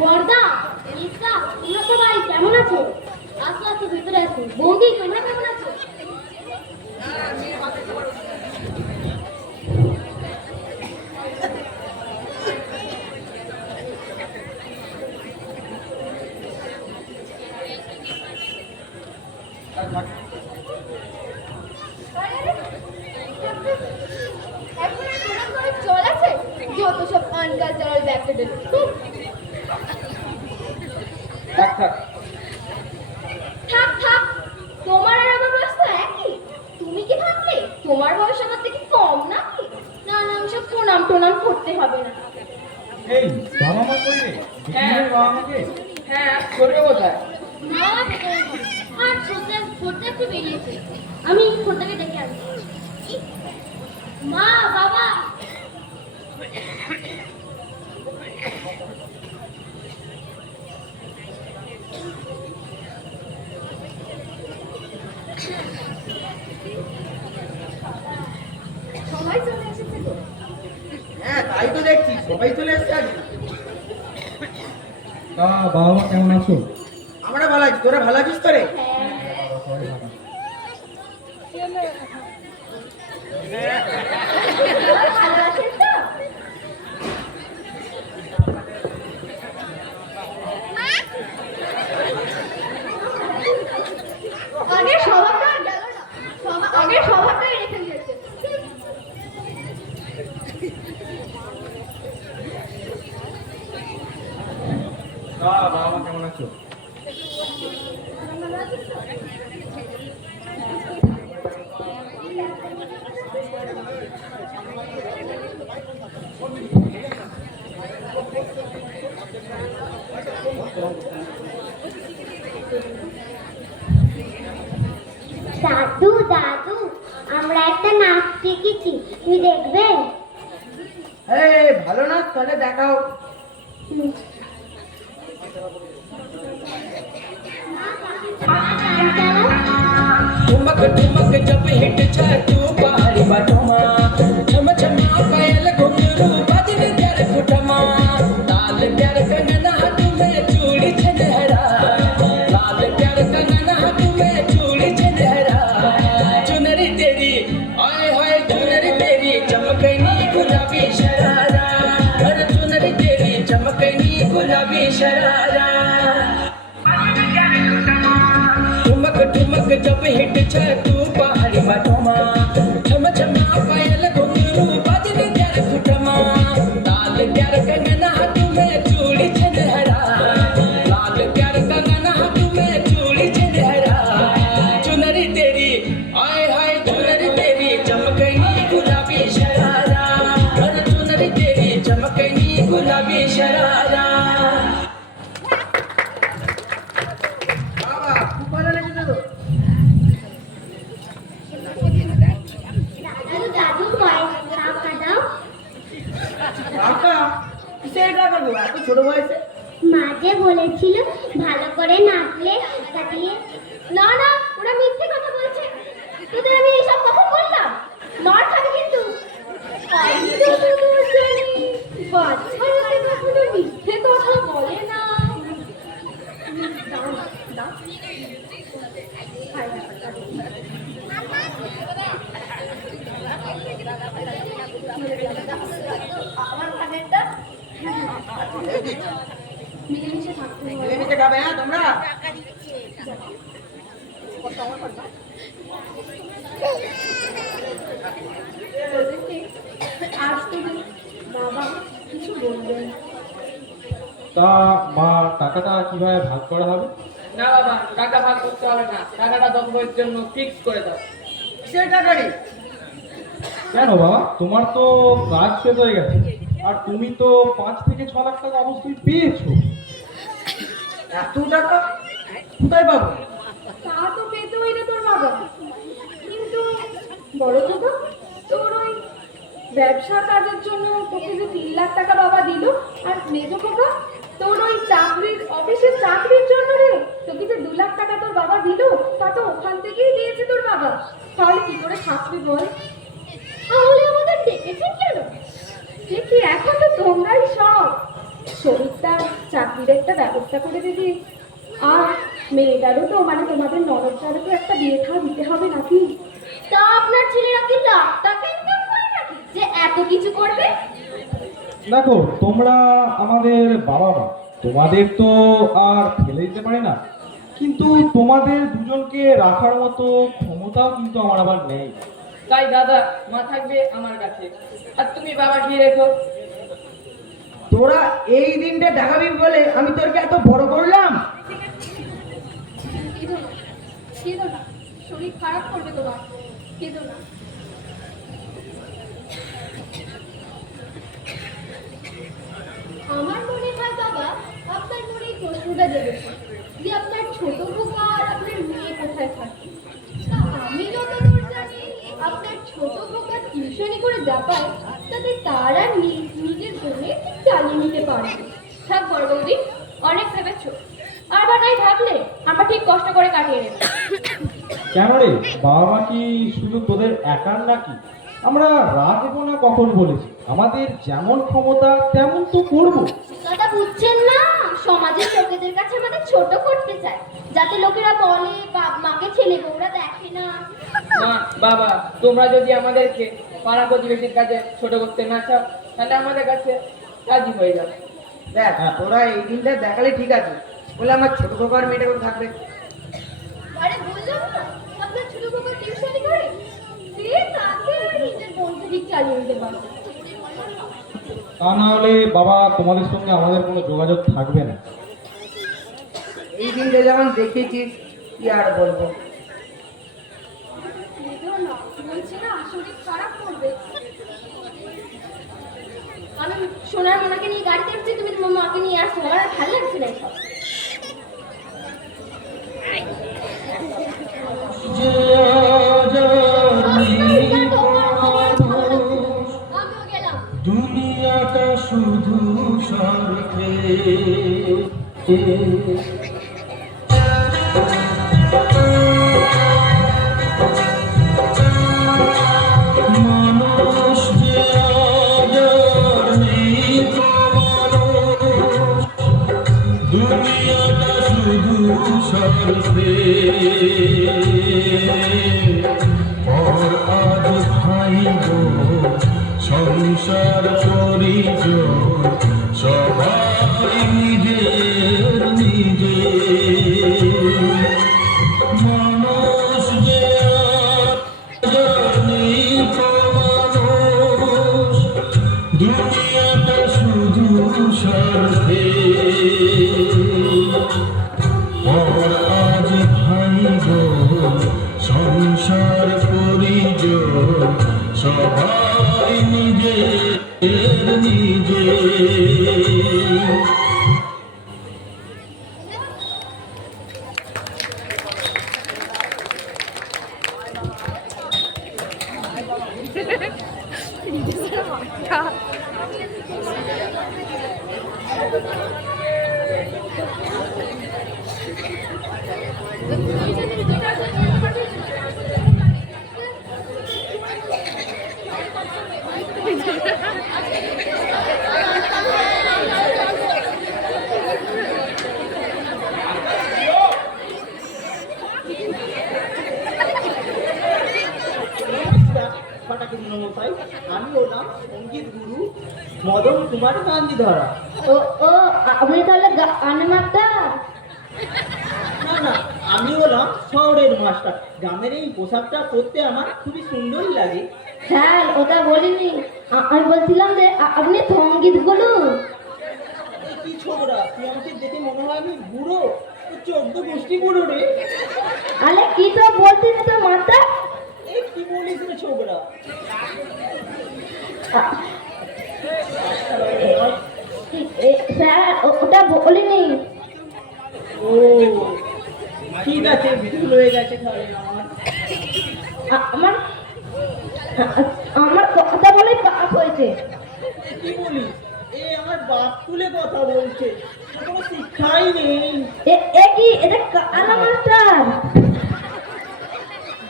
বর্দা, ইসা, তোমরা সবাই কেমন আছো? আসো আসো, ভিতরে আসো। বৌদি, তোমরা কেমন আছো? চল আছে যত সব আনকালচারাল ব্যাকডেট। থাক থাক। থাক থাক, তোমার আর আমার বয়স তো একই। তুমি কি ভাবলে তোমার বয়স আমার থেকে কম নাকি? না না, ওসব প্রণাম টোনাম করতে হবে না। এই বাবা মা কই রে? হ্যাঁ। বাবা মাকে হ্যাঁ, করবে কোথায়? আর ছোটটা একটু বেরিয়েছে, আমি ছোটটাকে ডেকে আনছি। মা, বাবা। সবাই চলে এসেছে তো? হ্যাঁ তাই তো দেখছি, সবাই চলে এসছে আজ। তা বাবা মা কেমন আছো? আমরা ভালো আছি, তোরা ভালো আছিস তো রে? ভালো আছেন তো? আগে স্বভাবটা গেল না, আগে স্বভাবটাই রেখে দিয়েছে। তা বাবা মা কেমন আছো? দাদু দাদু, আমরা একটা নাচ শিখেছি, তুই দেখবে? এই ভালো না, তাহলে দেখাও। মা, ठुमक ठुमक जब हिट जाए तू पहाड़ी बाटोमा छम छमा पायल घुंघरू बजने प्यार कुटमा लाल प्यार कंगना तुम्हें चूड़ी छनहरा लाल प्यार कंगना तुम्हें चूड़ी छनहरा चुनरी तेरी आए हाय चुनरी तेरी चमकनी गुलाबी शरारा अरे चुनरी तेरी चमकनी गुलाबी शरारा ठुमक ठुमक जब हिट छे तू पहाड़ी बाटोमा छम छमा पायल घुंघरू बजने प्यार कुटमा लाल प्यार कंगना तुम्हें चूड़ी छनहरा लाल प्यार कंगना तुम्हें चूड़ी छनहरा चुनरी तेरी आए हाय चुनरी तेरी चमकनी गुलाबी शरारा अरे चुनरी तेरी चमकनी गुलाबी शरारा বাবা খুব ভালো লেগেছে তো দাদু ভয় টাকা দাও। টাকা কিসের টাকা দেবো এত ছোট বয়সে? মা যে বলেছিল ভালো করে নাচলে টাকা দিয়ে। না না, ওরা মিথ্যে কথা বলছে। তোদের আমি এইসব কখন বললাম? নড় খাবে কিন্তু। আমি তো শুধু জানি বাচ্চারা কখনো মিথ্যে কথা বলে না। দাও না, দাও। খাই না, আমার খাবারটা মিলেমিশে থাকতে হয়। মিলেমিশে খাবে হ্যাঁ তোমরা? আজ থেকে বাবা কিছু বলবেন না। তা মা টাকাটা কিভাবে ভাগ করা হবে? না বাবা, টাকা ভাগ করতে হবে না, টাকাটা দম্পতির জন্য ফিক্স করে দাও। কিসের টাকা রে? কেন বাবা, তোমার তো কাজ শেষ হয়ে গেছে আর তুমি তো 5 থেকে 6 লাখ টাকা অবশ্যই পেয়েছো। এত টাকা কোথায় পাবো? তা তো পেতোই রে তোর বাবা, কিন্তু বড় কথা তোর ওই ব্যবসা কাজের জন্য তোকে যে 3 লাখ টাকা বাবা দিল, আর মেজো খোকা তোর ওই অফিসের চাকরির জন্য রে তোকে যে 2 লাখ টাকা তোর বাবা দিল, তা তো ওখান থেকেই দিয়েছে তোর বাবা। তাহলে কি করে থাকবি বল? তাহলে আমাদের ডেকেছেন কেন? দেখি এখন তো তোমরাই সব শরীরটা চাকরির একটা ব্যবস্থা করে দিবি, আর মেয়েটারও তো মানে তোমাদের নরকটারও তো একটা বিয়ে থা দিতে হবে নাকি? তা আপনার ছেলেরা কি লাখ টাকা ইনকাম করে নাকি যে এত কিছু করবে? দেখো, তোমরা আমাদের বাবা মা, তোমাদের তো আর ফেলে দিতে পারে না, কিন্তু তোমাদের দুজনকে রাখার মতো ক্ষমতাও কিন্তু আমার আবার নেই। তাই দাদা, মা থাকবে আমার কাছে, আর তুমি বাবা গিয়ে রেখো। তোরা এই দিনটা দেখাবি বলে আমি তোরকে এত বড় করলাম। কেঁদো না, কেঁদো না, শরীর খারাপ করবে তোমার, কেঁদো না। আমার মনে হয় বাবা আপনার মনে এই প্রশ্নটা জেগেছে যে আপনার ছোট খোকা আর আপনার মেয়ে কোথায় থাকে। তা আমি যতদূর জানি আপনার ছোট খোকা টিউশনি করে যা পায় তাতে তারা নিজের জন্য ঠিক চালিয়ে নিতে পারে। থাক বড় বৌদি, অনেক ভেবেছ, আর বানাই ভাবলে আমরা ঠিক কষ্ট করে কাটিয়ে নেব। কেন রে, বাবা মা কি শুধু তোদের একার নাকি? আমরা রাখবো না কখন বলেছি? আমাদের যেমন ক্ষমতা তেমন তো করবো। দাদা বুঝছেন না, সমাজের লোকেদের কাছে আমাদের ছোট করতে চায়, যাতে লোকেরা বলে বাপ মাকে ছেলে বউরা দেখে না। মা বাবা, তোমরা যদি আমাদেরকে পাড়া প্রতিবেশীর কাছে ছোট করতে না চাও, তাহলে আমাদের কাছে রাজি হয়ে যাবে। দেখ তোরা এই দিনটা দেখালে ঠিক আছে, বলে আমার ছোট খোকার মেয়েটা করে থাকবে। আরে বললাম না আপনার ছোট খোকা টিউশনি করে, সে তাকে নিজের বন্ধু দিক চালিয়ে নিতে পারবে। তা না হলে বাবা তোমাদের সঙ্গে আমাদের কোনো যোগাযোগ থাকবে না। এই দিনটা যেমন দেখেছিস কি আর বলবো। কেঁদো না, বলছি না শরীর খারাপ করবে। আমি সোনার মোনাকে নিয়ে গাড়িতে আসছি, তুমি তোমার মাকে নিয়ে আসছো, আমার আর ভালো লাগছে না এসব। আমিও গেলাম। দুনিয়াটা শুধু স্বার্থে স্বার্থে পর আজ ভাই গো সংসার করিজ সবাই নিজের নিজে মানুষ যে জানি তো মানুষ দুনিয়াটা শুধু স্বার্থে পর আজ ভাই গো সংসার করিজ সবাই নিজের নিজে আমি হলাম সঙ্গীত গুরু মদন কুমার গান্ধী ধরা। ও ও আপনি তাহলে গানের মাস্টার? না না, আমি হলাম শহরের মাস্টার। গ্রামের এই পোশাকটা পরতে আমার খুবই সুন্দর লাগে। স্যার ওটা বলিনি, আমি বলছিলাম যে আপনি সঙ্গীত গুলো। এই কি ছোকরা, তুই আমাকে দেখে মনে হয় আমি বুড়ো? চোদ্দ গোষ্ঠী বুড়ো রে। আরে কি তো বলছিস তো মাথা? এই কি বলিস রে ছোকরা? স্যার ওটা বলিনি। ও ঠিক আছে, ভুল হয়ে গেছে তাহলে আমার। আমার আমার কথা বলে পাপ হয়েছে। কি বলিস? এ আমার বাপ তুলে কথা বলছে, কোনো শিক্ষাই নেই। এ কি এটা কালা মাস্টার?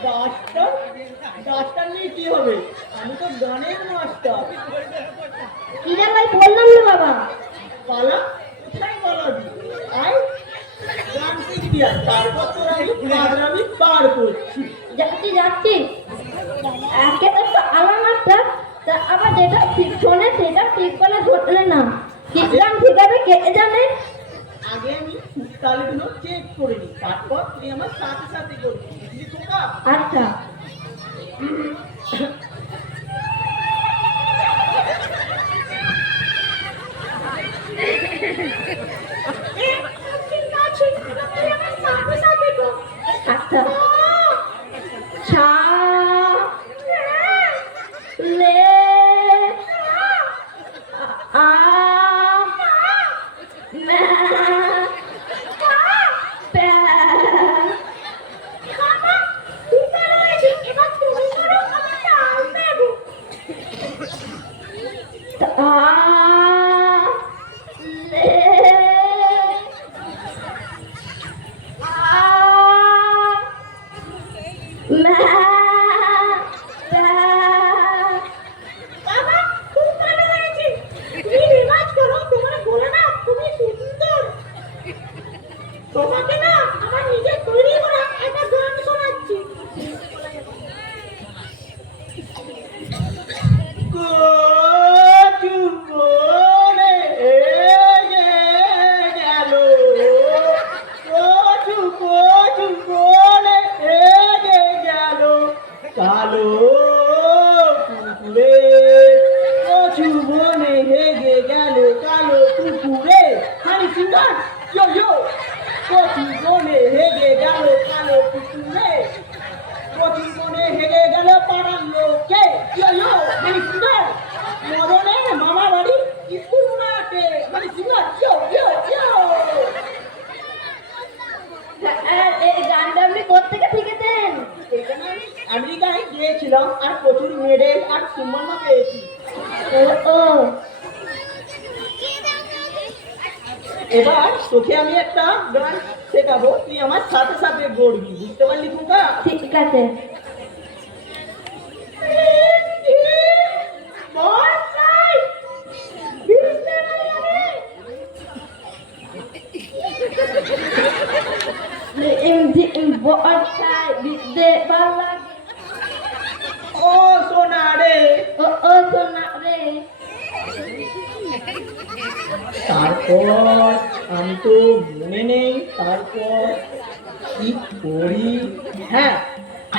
ডাক্তার? ডাক্তার নিয়ে কি হবে? আমি তো গানের মাস্টার। কি রে ভাই বললাম না বাবা। পালা? কোথায় পালাবি? আয় গান শিখবি, আর তারপর তোর আমি পার করছি। যাচ্ছি যাচ্ছি। একে তো কালা মাস্টার, তা আবার যেটা ঠিক শোনে সেটা ঠিক করে ধরলে না। ঠিক গান ঠিকাবে কে জানে? আগে আমি তালিগুলো চেক করে নিই, তারপর তুই আমার সাথে সাথে করবি, বুঝলি খোকা? আচ্ছা আচ্ছা ছা লে আ মা পা তোমাকে না আমার নিজের তৈরি করা একটা গান শোনাচ্ছি। কচু বনে গেল, কচু কচু বনে গেল, কালো কুকুরে। কচু বনে হেগে গেল কালো কুকুরে। হানি সিঙ্গার ইয়ো ইয়ো। কচু বনে হেগে গেল কালো কুকুরে, কচু বনে হেগে গেল পাড়ার লোকে। ইয়ো ইয়ো হানি সিঙ্গার। মদনের মামা বাড়ি স্কুল মাঠে। হানি সিঙ্গার ইয়ো ইয়ো ইয়ো। এই গানটা আপনি কোত্থেকে শিখেছেন? এখানে আমি আমেরিকায় গিয়েছিলাম আর প্রচুর মেডেল আর সম্মান পেয়েছি। ও এবার তোকে আমি একটা গান শেখাবো, তুই আমার সাথে সাথে গড়বি, বুঝতে পারলি খোকা? ঠিক আছে। বর্ষায় ভিজতে ভালো লাগে। ও সোনা রে, ও সোনা রে। তারপর আমি তো মনে নেই তারপর কি করি। হ্যাঁ,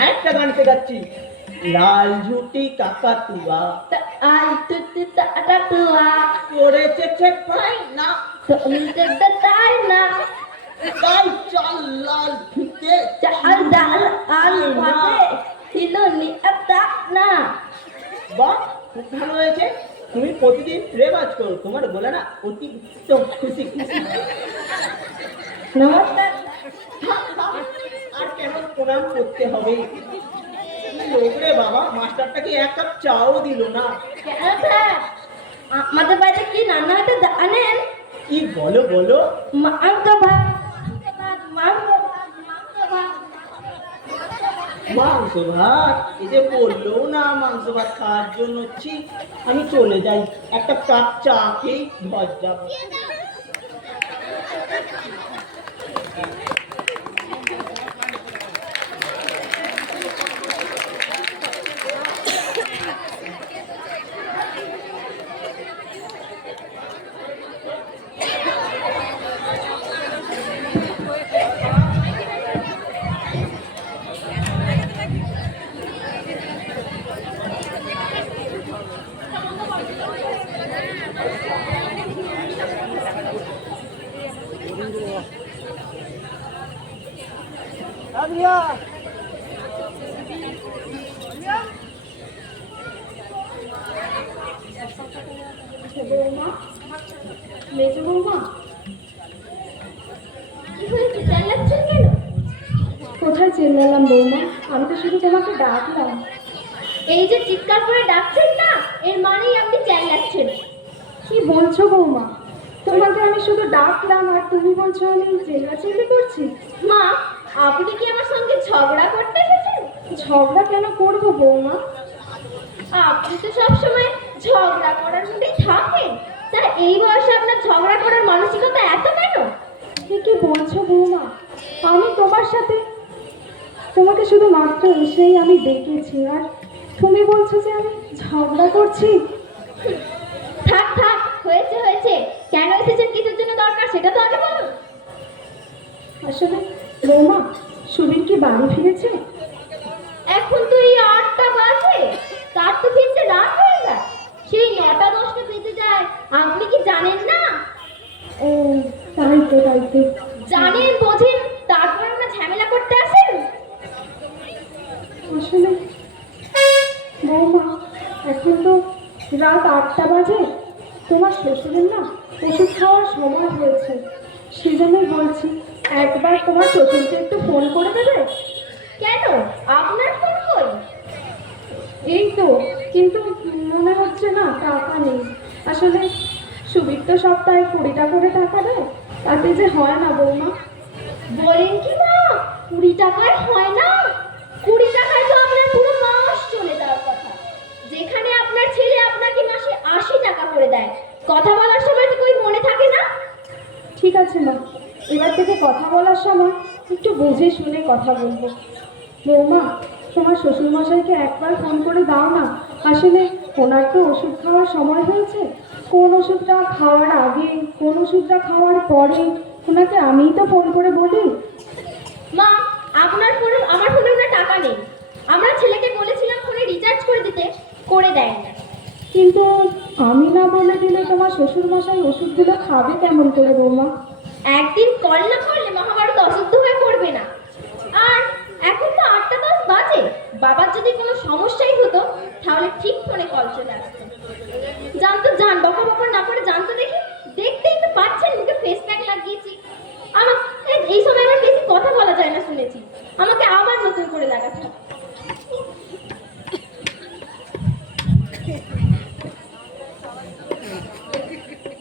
একটা গান শেখাচ্ছি, লাল ঝুটি কাকাতুয়া আই তুই টাটা তুয়া করেছে পাই না, তোমতে তাই না তাই চল লাল ঝুটে চাল ডাল আল ভাতে হিলোনি আতা না। বাহ, খুব ভালো হয়েছে। তুমি প্রতিদিন রেওয়াজ করো, তোমার বলে না অতি উত্তম, খুশি খুশি। নমস্কার। আর কেন প্রণাম করতে হবে? লোক রে বাবা, মাস্টারটা কি এক কাপ চাও দিল না? কেন স্যার, আমাদের বাড়িতে কি রান্না হতে জানেন? কি বলো বলো? মাংস ভাত, মাংস ভাত, মাংস ভাত। মাংস ভাত? এই যে বললো না মাংস ভাত খাওয়ার জন্য, আমি চলে যাই, একটা কাপ চা খেয়ে ঘর যাবো। বৌমা, মেজো বৌমা, কি হয়েছে, চালাচ্ছেন কেন? কোথায় চেল্লালাম বৌমা? আমি তো শুধু তোমাকে ডাকলাম। এই যে চিৎকার করে ডাকছেন না, এর মানেই আপনি চেল্লাচ্ছেন। কি বলছো বৌমা? তোমাকে আমি শুধু ডাকলাম আর তুমি বলছো আমি চেল্লাচিল্লি করছি? মা, আপনি কি আমার সঙ্গে ঝগড়া করতে এসেছেন? ঝগড়া কেন করবো বৌমা? আপনি তো সবসময় ঝগড়া করার মধ্যেই থাকেন, তার এই বয়সে আপনার ঝগড়া করার মানসিকতা এত কেন? কি বলছো বৌমা? আমি তোমার সাথে, তোমাকে শুধু মাত্র এসেই আমি দেখেছি আর তুমি বলছো যে আমি ঝগড়া করছি? থাক থাক, হয়েছে হয়েছে। কেন এসেছেন, কিছুর জন্য দরকার সেটা তো আগে বলুন। আসলে বৌমা, সুবীর কি বাড়ি ফিরেছে? এখন তো এই 8টা বাজে, তার তো ফিরতে রাত হয়ে যায়। সেই 9টা 10টা বেজে যায়, আপনি কি জানেন না? ও তাই তো, তাই তো। জানেন বোঝেন, তারপর আমরা ঝামেলা করতে আসেন। আসলে বৌমা, এখন তো রাত 8টা বাজে, তোমার শ্বশুরের না ওষুধ খাওয়ার সময় হয়েছে, সেজন্যই বলছি একবার তোমার শ্বশুরকে একটু ফোন করে দেবে। কেন, আপনার ফোন কই? এই তো, কিন্তু মনে হচ্ছে না টাকা নেই। আসলে সুবীর তো সপ্তাহে 20টা করে টাকা দেয়, তাতে যে হয় না বৌমা। বলেন কি মা, 20 টাকায় হয় না? 20 টাকায় তো আপনার পুরো মাস চলে যাওয়ার কথা। যেখানে আপনার ছেলে আপনাকে মাসে 80 টাকা করে দেয়, কথা বলার সময় তো কই মনে থাকে না? ঠিক আছে মা, এবার থেকে কথা বলার সময় একটু বুঝে শুনে কথা বলবো। বৌমা, তোমার শ্বশুরমশাইকে একবার ফোন করে দাও না। আসলে ওনার তো ওষুধ খাওয়ার সময় হয়েছে, কোন ওষুধটা খাওয়ার আগে কোন ওষুধটা খাওয়ার পরে ওনাকে আমিই তো ফোন করে বলি। মা, আপনার ফোনে, আমার ফোনে ওনার টাকা নেই। আমরা ছেলেকে বলেছিলাম ফোনে রিচার্জ করে দিতে, করে দেয় না। কিন্তু আমি না বলে দিলে তোমার শ্বশুরমশাই ওষুধগুলো খাবে কেমন করে বৌমা? একদিন কল না করলে মহাভারত অশুদ্ধ হয়ে পড়বে না। আর এখন তো 8টা 10 বাজে, বাবার যদি কোনো সমস্যাই হতো তাহলে ঠিক ফোনে কল চলে আসতো। জানতো, জান বকর বকর না করে জানতো, দেখি দেখতেই তো পাচ্ছেন মুখে ফেস প্যাক লাগিয়েছি। আমার এই সময় আমার বেশি কথা বলা যায় না শুনেছি, আমাকে আবার নতুন করে লাগাতে হবে।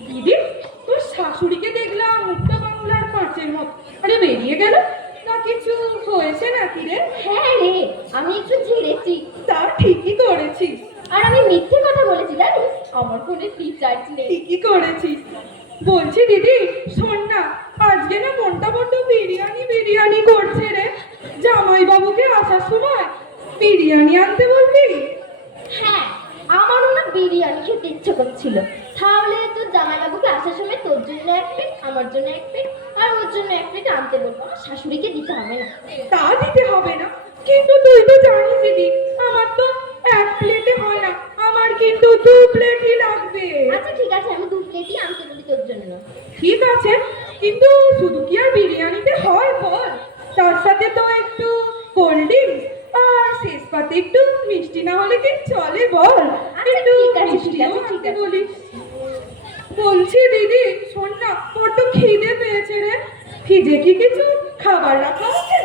দিদি, তোর শাশুড়িকে দেখলাম মুক্ত বাংলার পাঁচের মতো, আরে বেরিয়ে গেল না, কিছু হয়েছে নাকি রে? হ্যাঁ রে, আমি একটু ঝেড়েছি। তা ঠিকই করেছিস। আর আমি মিথ্যে কথা বলেছি জানিস, আমার ফোনে রিচার্জ নেই। ঠিকই করেছিস। বলছি দিদি, শোন না, আজকে না মনটা বড্ড বিরিয়ানি বিরিয়ানি করছে রে। জামাইবাবুকে আসার সময় বিরিয়ানি আনতে বলবি? হ্যাঁ, আমারও না বিরিয়ানি খেতে ইচ্ছে করছিল। তাহলে তোর জামাইবাবুকে আসার সময় তোর জন্য এক প্লেট, আমার জন্য এক প্লেট, আর ওর জন্য এক প্লেট আনতে বলবো। আমার শাশুড়িকে দিতে হবে না। তা দিতে হবে না, কিন্তু তুই তো জানিস দিদি, আমার তো এক প্লেটে হয় না, আমার কিন্তু 2 প্লেটই লাগবে। আচ্ছা ঠিক আছে, আমি 2 প্লেটই আনতে বলি তোর জন্য। ঠিক আছে, কিন্তু শুধু কি আর বিরিয়ানিতে হয় বল? তার সাথে তো একটু কোল্ড ড্রিঙ্কস আর শেষ পাতে একটু মিষ্টি না হলে কি চলে বল? আচ্ছা, একটু ঠিক আছে, মিষ্টিও ঠিক আনতে আছে। বলিস। বলছি দিদি, শোন না, বড্ড খিদে পেয়েছে রে। ফ্রিজে কি কিছু খাবার রাখা আছে?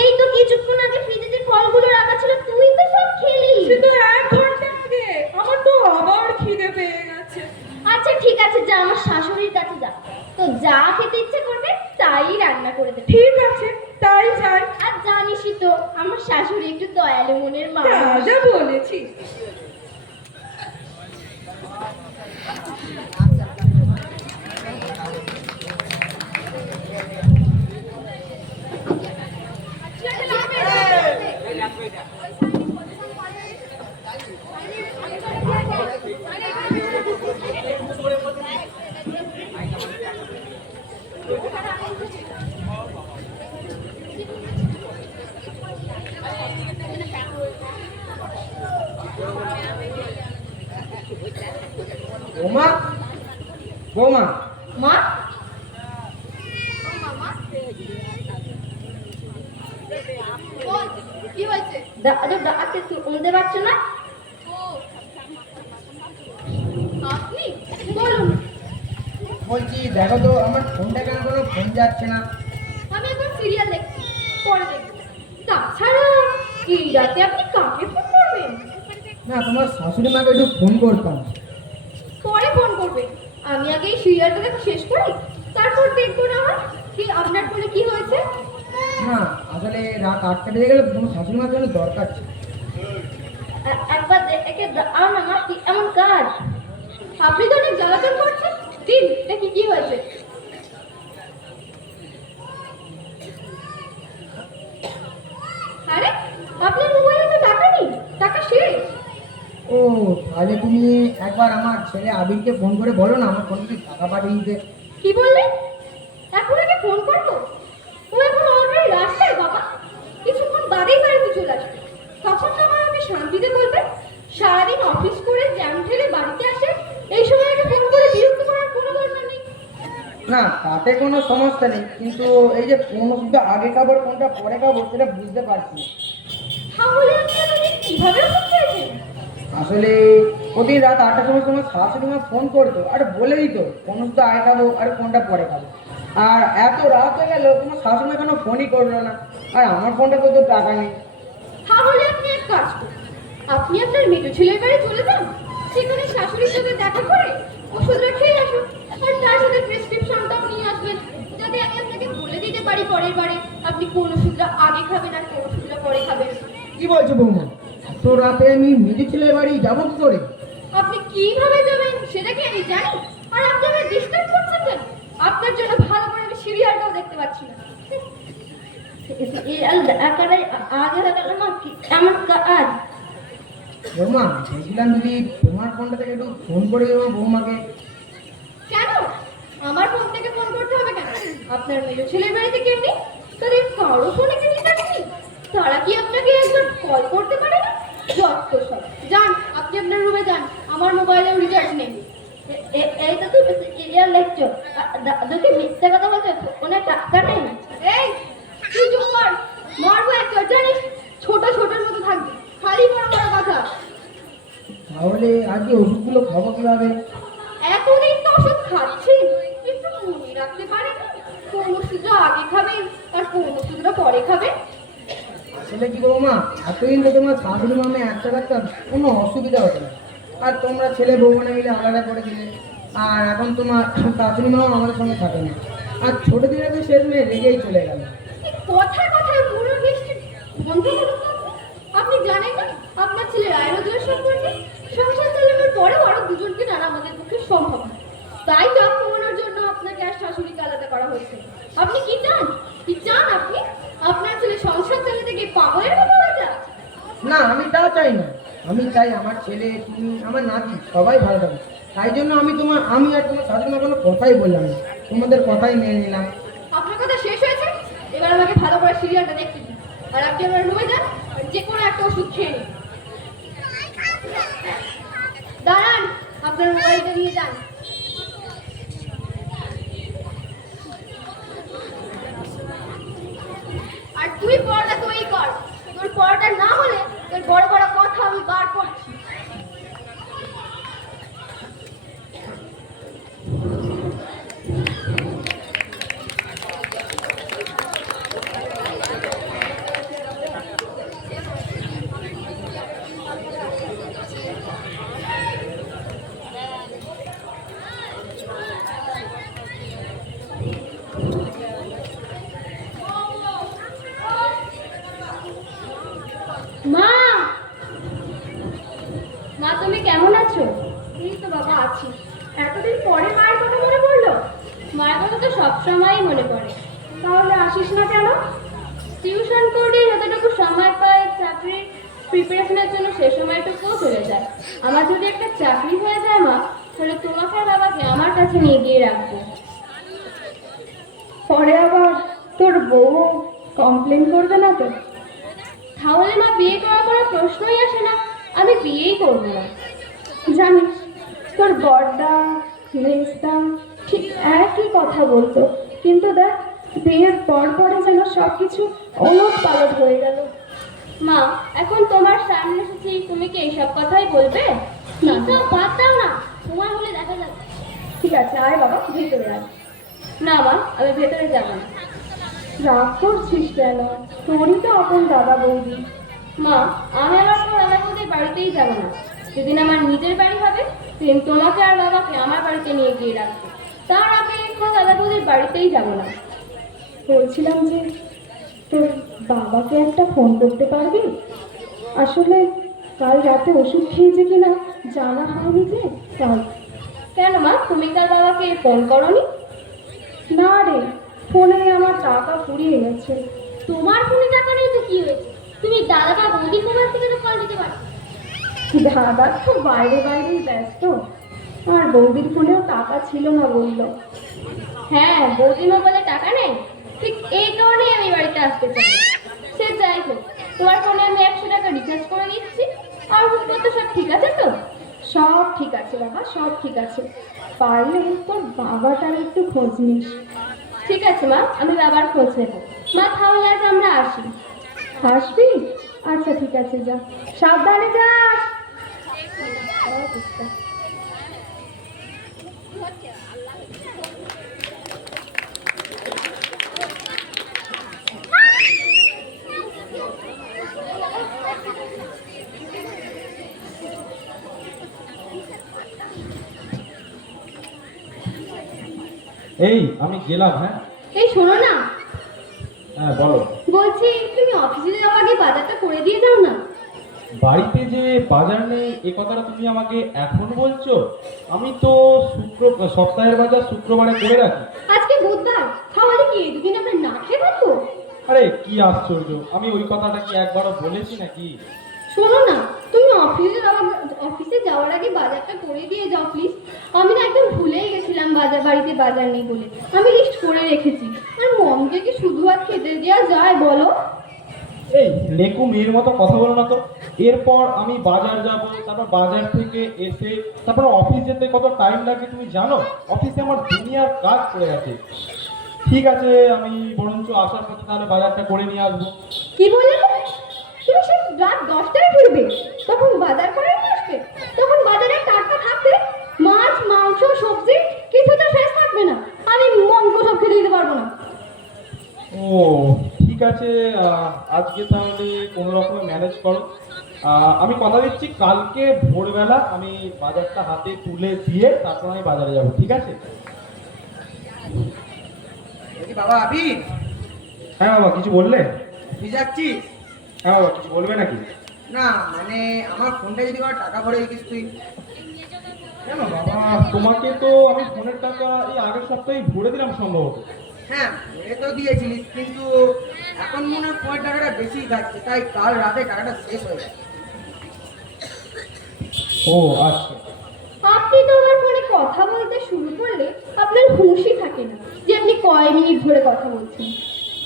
এই তো কিছুক্ষণ আগে ফ্রিজে যে ফলগুলো রাখা ছিল তুই তো সব খেলি। সে তো 1 ঘন্টা আগে। আমার তো আবার খিদে পেয়ে গেছে। আচ্ছা ঠিক আছে, যা আমার শাশুড়ির কাছে যা, তো যা খেতে ইচ্ছে করবে তাই রান্না করে দেবে। ঠিক আছে, তাই যাই। আর জানিসই তো আমার শাশুড়ি একটু দয়ালু মনের যা মানুষ। যা বলেছিস। বৌমা, বৌমা, মা, কি হয়েছে? দাদু ডাকতে শুনতে পাচ্ছ না? আপনি বলুন। বলছি দেখো তো আমার ফোনটা কেন কোনো ফোন যাচ্ছে না। আমি এখন সিরিয়াল দেখছি, পরে দেখব। তাছাড়া এই রাতে আপনি কাকে ফোন করবেন? না, তোমার শাশুড়ি মাকে একটু ফোন করতাম। পরে ফোন করবেন। আমি আগে এই সিরিয়ালটা দেখা শেষ করি, তারপর দেখবো না হয় কি আপনার ফোনে কি হয়েছে। না, আসলে রাত 8টা বেজে গেলে তোমার শাশুড়ি মাকে জন্য দরকার ছিল। একবার দেখে দাও না মা, কি এমন কাজ? আপনি তো অনেক জ্বালাতন করছেন। দিন দেখি কি হয়েছে। আরে আপনার মোবাইলে তো টাকা নেই, টাকা শেষ। ও, তাহলে তুমি একবার আমার ছেলে আবিরকে ফোন করে বলো না আমার ফোনে কি টাকা পাঠিয়ে দিতে। কি বললেন? এখন আগে ফোন করবো? ও এখন অলরেডি রাস্তায় বাবা, কিছুক্ষণ বাদেই বাড়িতে চলে আসবে। তখন তো আমার আপনি শান্তিতে বলবেন। সারাদিন অফিস করে জ্যাম ঠেলে বাড়িতে আসে, এই সময় আগে ফোন করে বিরক্ত করার কোনো দরকার নেই। না, তাতে কোনো সমস্যা নেই, কিন্তু এই যে কোন ওষুধটা আগে খাবো কোনটা পরে খাবো সেটা বুঝতে পারছি না। তাহলে আপনি আমাকে কিভাবে ওষুধ খেয়েছেন? আসলে প্রতিদিন রাত 8টার সময় তোমার শাশুড়ি মা ফোন করতো আর বলে দিত কোন ওষুধটা আগে খাবো আর কোনটা পরে খাবো। আর এত রাত হয়ে গেল তোমার শাশুড়ি মা কেন ফোনই করলো না। আর আমার ফোনটা তো টাকা নেই। তাহলে আপনি এক কাজ করুন, আপনি আপনার মেজো ছেলের বাড়ি চলে যান, সেখানে শাশুড়ির সাথে দেখা করে ওষুধটা খেয়ে আসুন, আর তার সাথে প্রেসক্রিপশনটাও নিয়ে আসবেন, যাতে আমি আপনাকে বলে দিতে পারি পরের বারে আপনি কোন ওষুধটা আগে খাবেন আর কোন ওষুধটা পরে খাবেন। কি বলছো বৌমা, এত রাতে আমি মেজে ছেলের বাড়ি যাবো কি করে? আপনি কিভাবে যাবেন সেটা কি আমি জানি? আর আপনি আমাকে ডিস্টার্ব করছেন কেন? আপনার জন্য ভালো করে আমি সিরিয়ালটাও দেখতে পাচ্ছি না। আগে গেল মা, কি এমন কাজ? বৌমা, বলছিলাম যদি তোমার ফোনটা থেকে একটু ফোন করে দেবো বৌমাকে। কেন আমার ফোন থেকে ফোন করতে হবে কেন? আপনার মেজো ছেলের বাড়িতে কেউ নেই, তাদের কারো ফোনে কি রিচার্জ নেই? তারা কি আপনাকে একবার কল করতে পারে না? যত সব। যান, আপনি আপনার রুমে যান, আমার মোবাইলেও রিচার্জ নেই। এই তো তুমি সিরিয়াল দেখছো, দাদুকে মিথ্যা কথা বলছো, ফোনে টাকা নেই। এই তুই চুপ কর, মারবো একটা, জানিস? ছোট ছোটর মতো থাকবে, খালি বড় বড় কথা। তাহলে আজকে ওষুধগুলো খাবো কিভাবে? এতদিন তো ওষুধ খাচ্ছি, একটু মনে রাখতে পারেন কোন ওষুধটা আগে খাবেন আর কোন ওষুধটা পরে খাবেন? আসলে কি বৌমা, এতদিন তো তোমার শাশুড়ি মা আমি একটা রাখতাম, কোনো অসুবিধা হতো না। আর তোমরা ছেলে বৌমা মিলে আলাদা করে দিলে, আর এখন তোমার শাশুড়ি মাও আমাদের সঙ্গে থাকে না। আর ছোট দিনে তো শেষ মেয়ে রেগেই চলে গেল। কথায় কথায় পুরো বৃষ্টি বন্ধ করুন তো। আপনি জানেন না আপনার ছেলের আয় রোজগার সম্পর্কে? সংসার চালানোর পরেও আরো দুজনকে টানা আমাদের পক্ষে সম্ভব না। তাই চাপ কমানোর জন্য আপনাকে আর শাশুড়িকে আলাদা করা হয়েছে। আপনি কি চান? কি চান আপনি? আপনার ছেলে সংসার চালাতে গিয়ে পাগলের মতো হয়ে যায়। না, আমি তা চাই না। আমি চাই আমার ছেলে, তুমি, আমার নাতি সবাই ভালো থাকে। তাই জন্য আমি আর তোমার শাশুড়ি কোনো কথাই বললাম না, তোমাদের কথাই মেনে নিলাম। আপনার কথা শেষ হয়েছে, এবার আমাকে ভালো করে সিরিয়ালটা দেখতে দিন। আর আপনি আমার রুমে যান, আর যে কোনো একটা ওষুধ খেয়ে নিন। দাঁড়ান, আপনার মোবাইলটা নিয়ে যান। আর তুই পড়াটা তুই কর, তোর পড়াটা না হলে তোর বড় বড় কথা আমি বার করছি। মা, মা তুমি কেমন আছো? এই তো বাবা আছি। এতদিন পরে মায়ের কথা মনে পড়লো? মায়ের কথা তো সবসময়ই মনে পড়ে। তাহলে আসিস না কেন? টিউশন করে যতটুকু সময় পাই চাকরির প্রিপারেশনের জন্য সে সময়টুকুও চলে যায়। আমার যদি একটা চাকরি হয়ে যায় মা, তাহলে তোমাকে আর বাবাকে আমার কাছে নিয়ে গিয়ে রাখবো। পরে আবার তোর বউ কমপ্লেন করবে না তো? তাহলে মা বিয়ে করার কোনো প্রশ্নই আসে না, আমি বিয়েই করবো না। জানিস, তোর বড়দা মেজদা ঠিক একই কথা বলতো, কিন্তু দেখ বিয়ের পর পরে যেন সব কিছু ওলট পালট হয়ে গেল। মা, এখন তোমার সামনে এসেছি, তুমি কি এইসব কথাই বলবে? না। তো বাদ দাও না, তোমার হলে দেখা যাবে। ঠিক আছে, আয় বাবা ভেতরে আয়। না মা, আমি ভেতরে যাব না। রাগ করছিস কেন? তোরই তো আপন দাদা বৌদি। মা, আমি আমার কোনো দাদা বৌদির বাড়িতেই যাব না। যেদিন আমার নিজের বাড়ি হবে সেদিন তোমাকে আর বাবাকে আমার বাড়িতে নিয়ে গিয়ে রাখবো। তার আগে কোনো দাদা বৌদির বাড়িতেই যাব না। বলছিলাম যে তোর বাবাকে একটা ফোন করতে পারবি? আসলে কাল রাতে ওষুধ খেয়েছে কিনা জানা হয়নি যে, তাই। কেন মা, তুমি তার বাবাকে ফোন করনি? না রে, ফোনে আমার টাকা ফুরিয়ে গেছে। তোমার ফোনে টাকা নেই তো কি হয়েছে? তুমি দাদা বা বৌদির মোবাইল থেকে তো কল দিতে পারো। দাদা তো বাইরে বাইরেই ব্যস্ত, আর বৌদির ফোনেও টাকা ছিল না বললো। হ্যাঁ, বৌদির মোবাইলে টাকা নেই, ঠিক এই কারণেই আমি বাড়িতে আসতে চাই। সে যাই হোক, তোমার ফোনে আমি 100 টাকা রিচার্জ করে দিচ্ছি। আর ওষুধপত্র সব ঠিক আছে তো? সব ঠিক আছে বাবা, সব ঠিক আছে। পারলে তোর বাবাটার একটু খোঁজ নিস। ঠিক আছে মা, আমি বাবার খোঁজ নেব। মা, তাহলে আজ আমরা আসি। আসবি? আচ্ছা ঠিক আছে, যা, সাবধানে যাস। এই আমি গেলাম। হ্যাঁ এই শোনো না, হ্যাঁ বলো। বলছি তুমি অফিসে যাওয়ার আগে বাজারটা করে দিয়ে যাও না। বাড়িতে যে বাজার নেই এ কথাটা তুমি আমাকে এখন বলছো? আমি তো সপ্তাহের বাজার শুক্রবারে করে রাখি। আজকে বুধবার, তাহলে কি দুদিন আমরা না খেয়ে থাকবো? আরে কি আশ্চর্য, আমি ওই কথাটা কি একবারও বলেছি নাকি? শোনো না, তুমি অফিসে যাওয়ার আগে বাজারটা করে দিয়ে যাও প্লিজ। আমি না একদম ভুলেই গেছিলাম বাড়িতে বাজার নেই বলে। আমি লিস্ট করে রেখেছি। আর মমকে কি শুধু আর খেতে দেওয়া যায় বলো? এই লেকু মেয়ের মতো কথা বলো না তো। এরপর আমি বাজার যাব, তারপর বাজার থেকে এসে তারপর অফিস যেতে কত টাইম লাগে তুমি জানো? অফিসে আমার দুনিয়ার কাজ পড়ে গেছে। ঠিক আছে, আমি বরঞ্চ আসার পথে তাহলে বাজারটা করে নিয়ে আসবো। কি বললে তুমি? তুমি সে রাত 10টায় ফিরবে, তখন বাজার করে নিয়ে আসবে? তখন বাজারে টাটকা থাকবে, মাছ মাংস সবজি কিছু তো শেষ থাকবে না। আমি মমকে সব খেতে দিতে পারবো না। ও ঠিক আছে, আজকে তাহলে কোনো রকমে ম্যানেজ করো। আমি কথা দিচ্ছি কালকে ভোরবেলা আমি বাজারটা হাতে তুলে দিয়ে তারপর আমি বাজারে যাব, ঠিক আছে? বলছি, বাবা আবির, হ্যাঁ বাবা, কিছু বললে? তুই যাচ্ছিস? হ্যাঁ বাবা, কিছু বলবে নাকি? না মানে আমার ফোনটা যদি আমার টাকা ভরে রেখিস তুই। কেন বাবা, তোমাকে তো আমি ফোনের টাকা এই আগের সপ্তাহে ভরে দিলাম সম্ভবত। হ্যাঁ এ তো দিয়েছিলিস, কিন্তু এখন মনে হয় ফোনের টাকাটা বেশি যাচ্ছে, তাই কাল রাতে টাকাটা শেষ হয়ে যায়। ও আচ্ছা। আপনি তো আমার ফোনে কথা বলতে শুরু করলে আপনার হুঁশই থাকে না যে আপনি কয় মিনিট ধরে কথা বলছেন।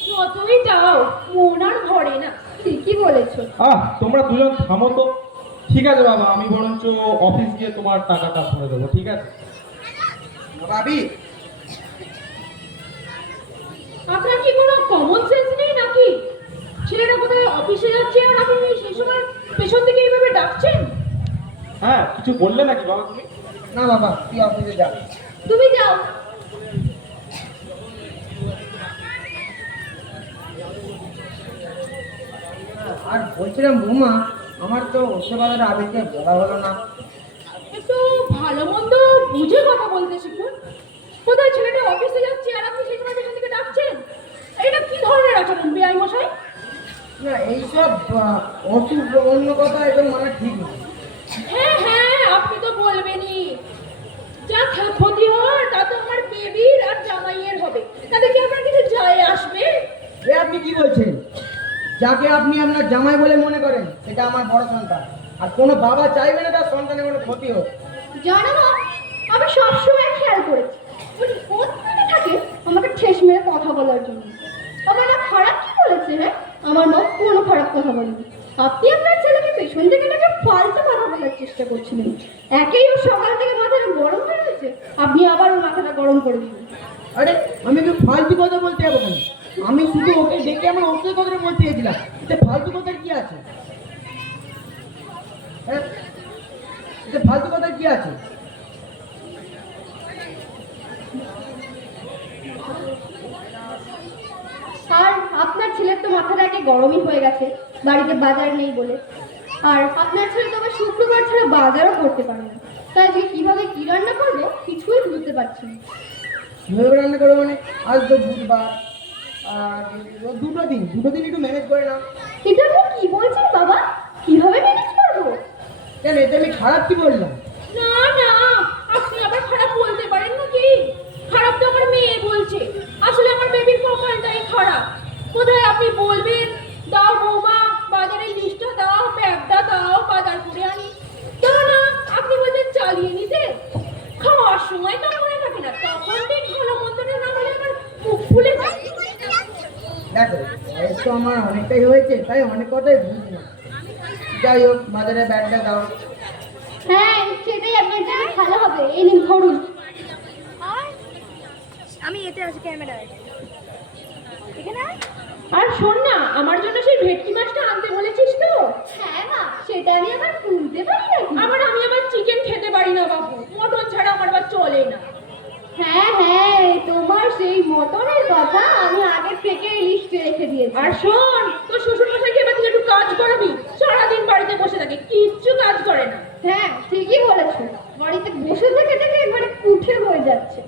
যতই যাও মন আর ভরে না। ঠিকই বলেছো। তোমরা দুজন থামো তো। ঠিক আছে বাবা, আমি বরঞ্চ অফিস গিয়ে তোমার টাকাটা ভরে দেবো, ঠিক আছে? ভাবি, আপনার কি কোনো কমন সেন্স নেই নাকি? ছেলেটা কোথায় অফিসে যাচ্ছে আর আপনি সেই সময় পেছন থেকে এইভাবে ডাকছেন? হ্যাঁ, কিছু বললে নাকি বাবা তুমি? না বাবা, তুই অফিসে যা। তুমি যাও। আর বলছিলাম বৌমা, আমার তো ওষুধের আবেগে বলা হলো না। একটু ভালো মন্দ বুঝে কথা বলতে শিখুন। কোথায় ছেলেটা অফিসে যাচ্ছে আর আপনি সেই সময় পেছন থেকে ডাকছেন? এটা কি ধরনের আচরণ বেআই মশাই? না এইসব অসুখ অন্য কথা একদম মানে ঠিক না। হ্যাঁ হ্যাঁ, আপনি তো বলবেনই। যা ক্ষতি হওয়ার তা তো আমার বেবির আর জামাইয়ের হবে, তাতে কি আপনার কিছু যায় আসবে? এ আপনি কি বলছেন? যাকে আপনি আপনার জামাই বলে মনে করেন সেটা আমার বড় সন্তান, আর কোনো বাবা চাইবে না তার সন্তানের কোনো ক্ষতি হোক। জানো না, আমি সবসময় খেয়াল করেছি উনি কোথায় থাকে আমাকে ঠেস মেরে কথা বলার জন্য। আমার না খারাপ কি বলেছে? হ্যাঁ, আমার মা কোনো খারাপ কথা বলেনি। আপনি আপনার ছেলেকে পেছন থেকে তাকে ফালতু কথা বলার চেষ্টা করছিলেন। একেই ও সকাল থেকে মাথাটা গরম হয়ে গেছে, আপনি আবার ওর মাথাটা গরম করে দিলেন। আরে আমি কি ফালতু কথা বলতে যাবো কেন? আমি শুধু ওকে দেখে আমার ওষুধের কথাটা বলতে গেছিলাম, এতে ফালতু কথার কি আছে? হ্যাঁ, এতে ফালতু কথার কি আছে? আর আপনার ছেলের তো মাথাটা একে গরমই হয়ে গেছে বাড়িতে বাজার নেই বলে। আর আপনার ছেলে তো আবার শুক্রবার ছাড়া বাজারও করতে পারে না, তাই যে কিভাবে কি রান্না করবো কিছুই বুঝতে পারছি না। কিভাবে রান্না করবো মানে? আজ তো বুধবার, আর দুটো দিন একটু ম্যানেজ করে না। এটা আপনি কি বলছেন বাবা? কিভাবে ম্যানেজ করবো? কেন, এতে আমি খারাপ কি বললাম? না না, আপনি আবার খারাপ বলতে পারেন নাকি? খারাপ তো আমার মেয়ে বলছে। আসলে আমার বেবির কপালটাই খারাপ। কোথায় আপনি বলবেন দাও বৌমা বাজারের লিস্টটা দাও, ব্যাগটা দাও, বাজার করে আনি। দাও না, আপনি বলছেন চালিয়ে নিতে। খাওয়ার সময় তো মনে থাকে না, তখন ঠিক ভালো মন্দটা না হলে আমার মুখ ফুলে যায়। দেখো, বয়স তো আমার অনেকটাই হয়েছে, তাই অনেক কথাই বুঝি না। যাই হোক, বাজারে ব্যাগটা দাও। হ্যাঁ, সেটাই আপনার জন্য ভালো হবে। এই নিন ধরুন। আমি এতে আছি ক্যামেরায়। এখানে আর শোন না, আমার জন্য সেই ভেটকি মাছটা আনতে বলেছিস তো? হ্যাঁ মা, সেটা আমি আবার তুলতে পারি না। আমি আবার চিকেন খেতে পারি না বাবু, মটন ছাড়া আমার আবার চলে না। হ্যাঁ হ্যাঁ, তোমার সেই মটনের কথা আমি আগে থেকে লিস্টে রেখে দিয়েছি। আর শোন, তোর শ্বশুর মশাইকে এবার তুই একটু কাজ করাবি। সারাদিন বাড়িতে বসে থাকে, কিচ্ছু কাজ করে না। হ্যাঁ ঠিকই বলেছো, বাড়িতে বসে থেকে থেকে একবারে কুঠে হয়ে যাচ্ছে।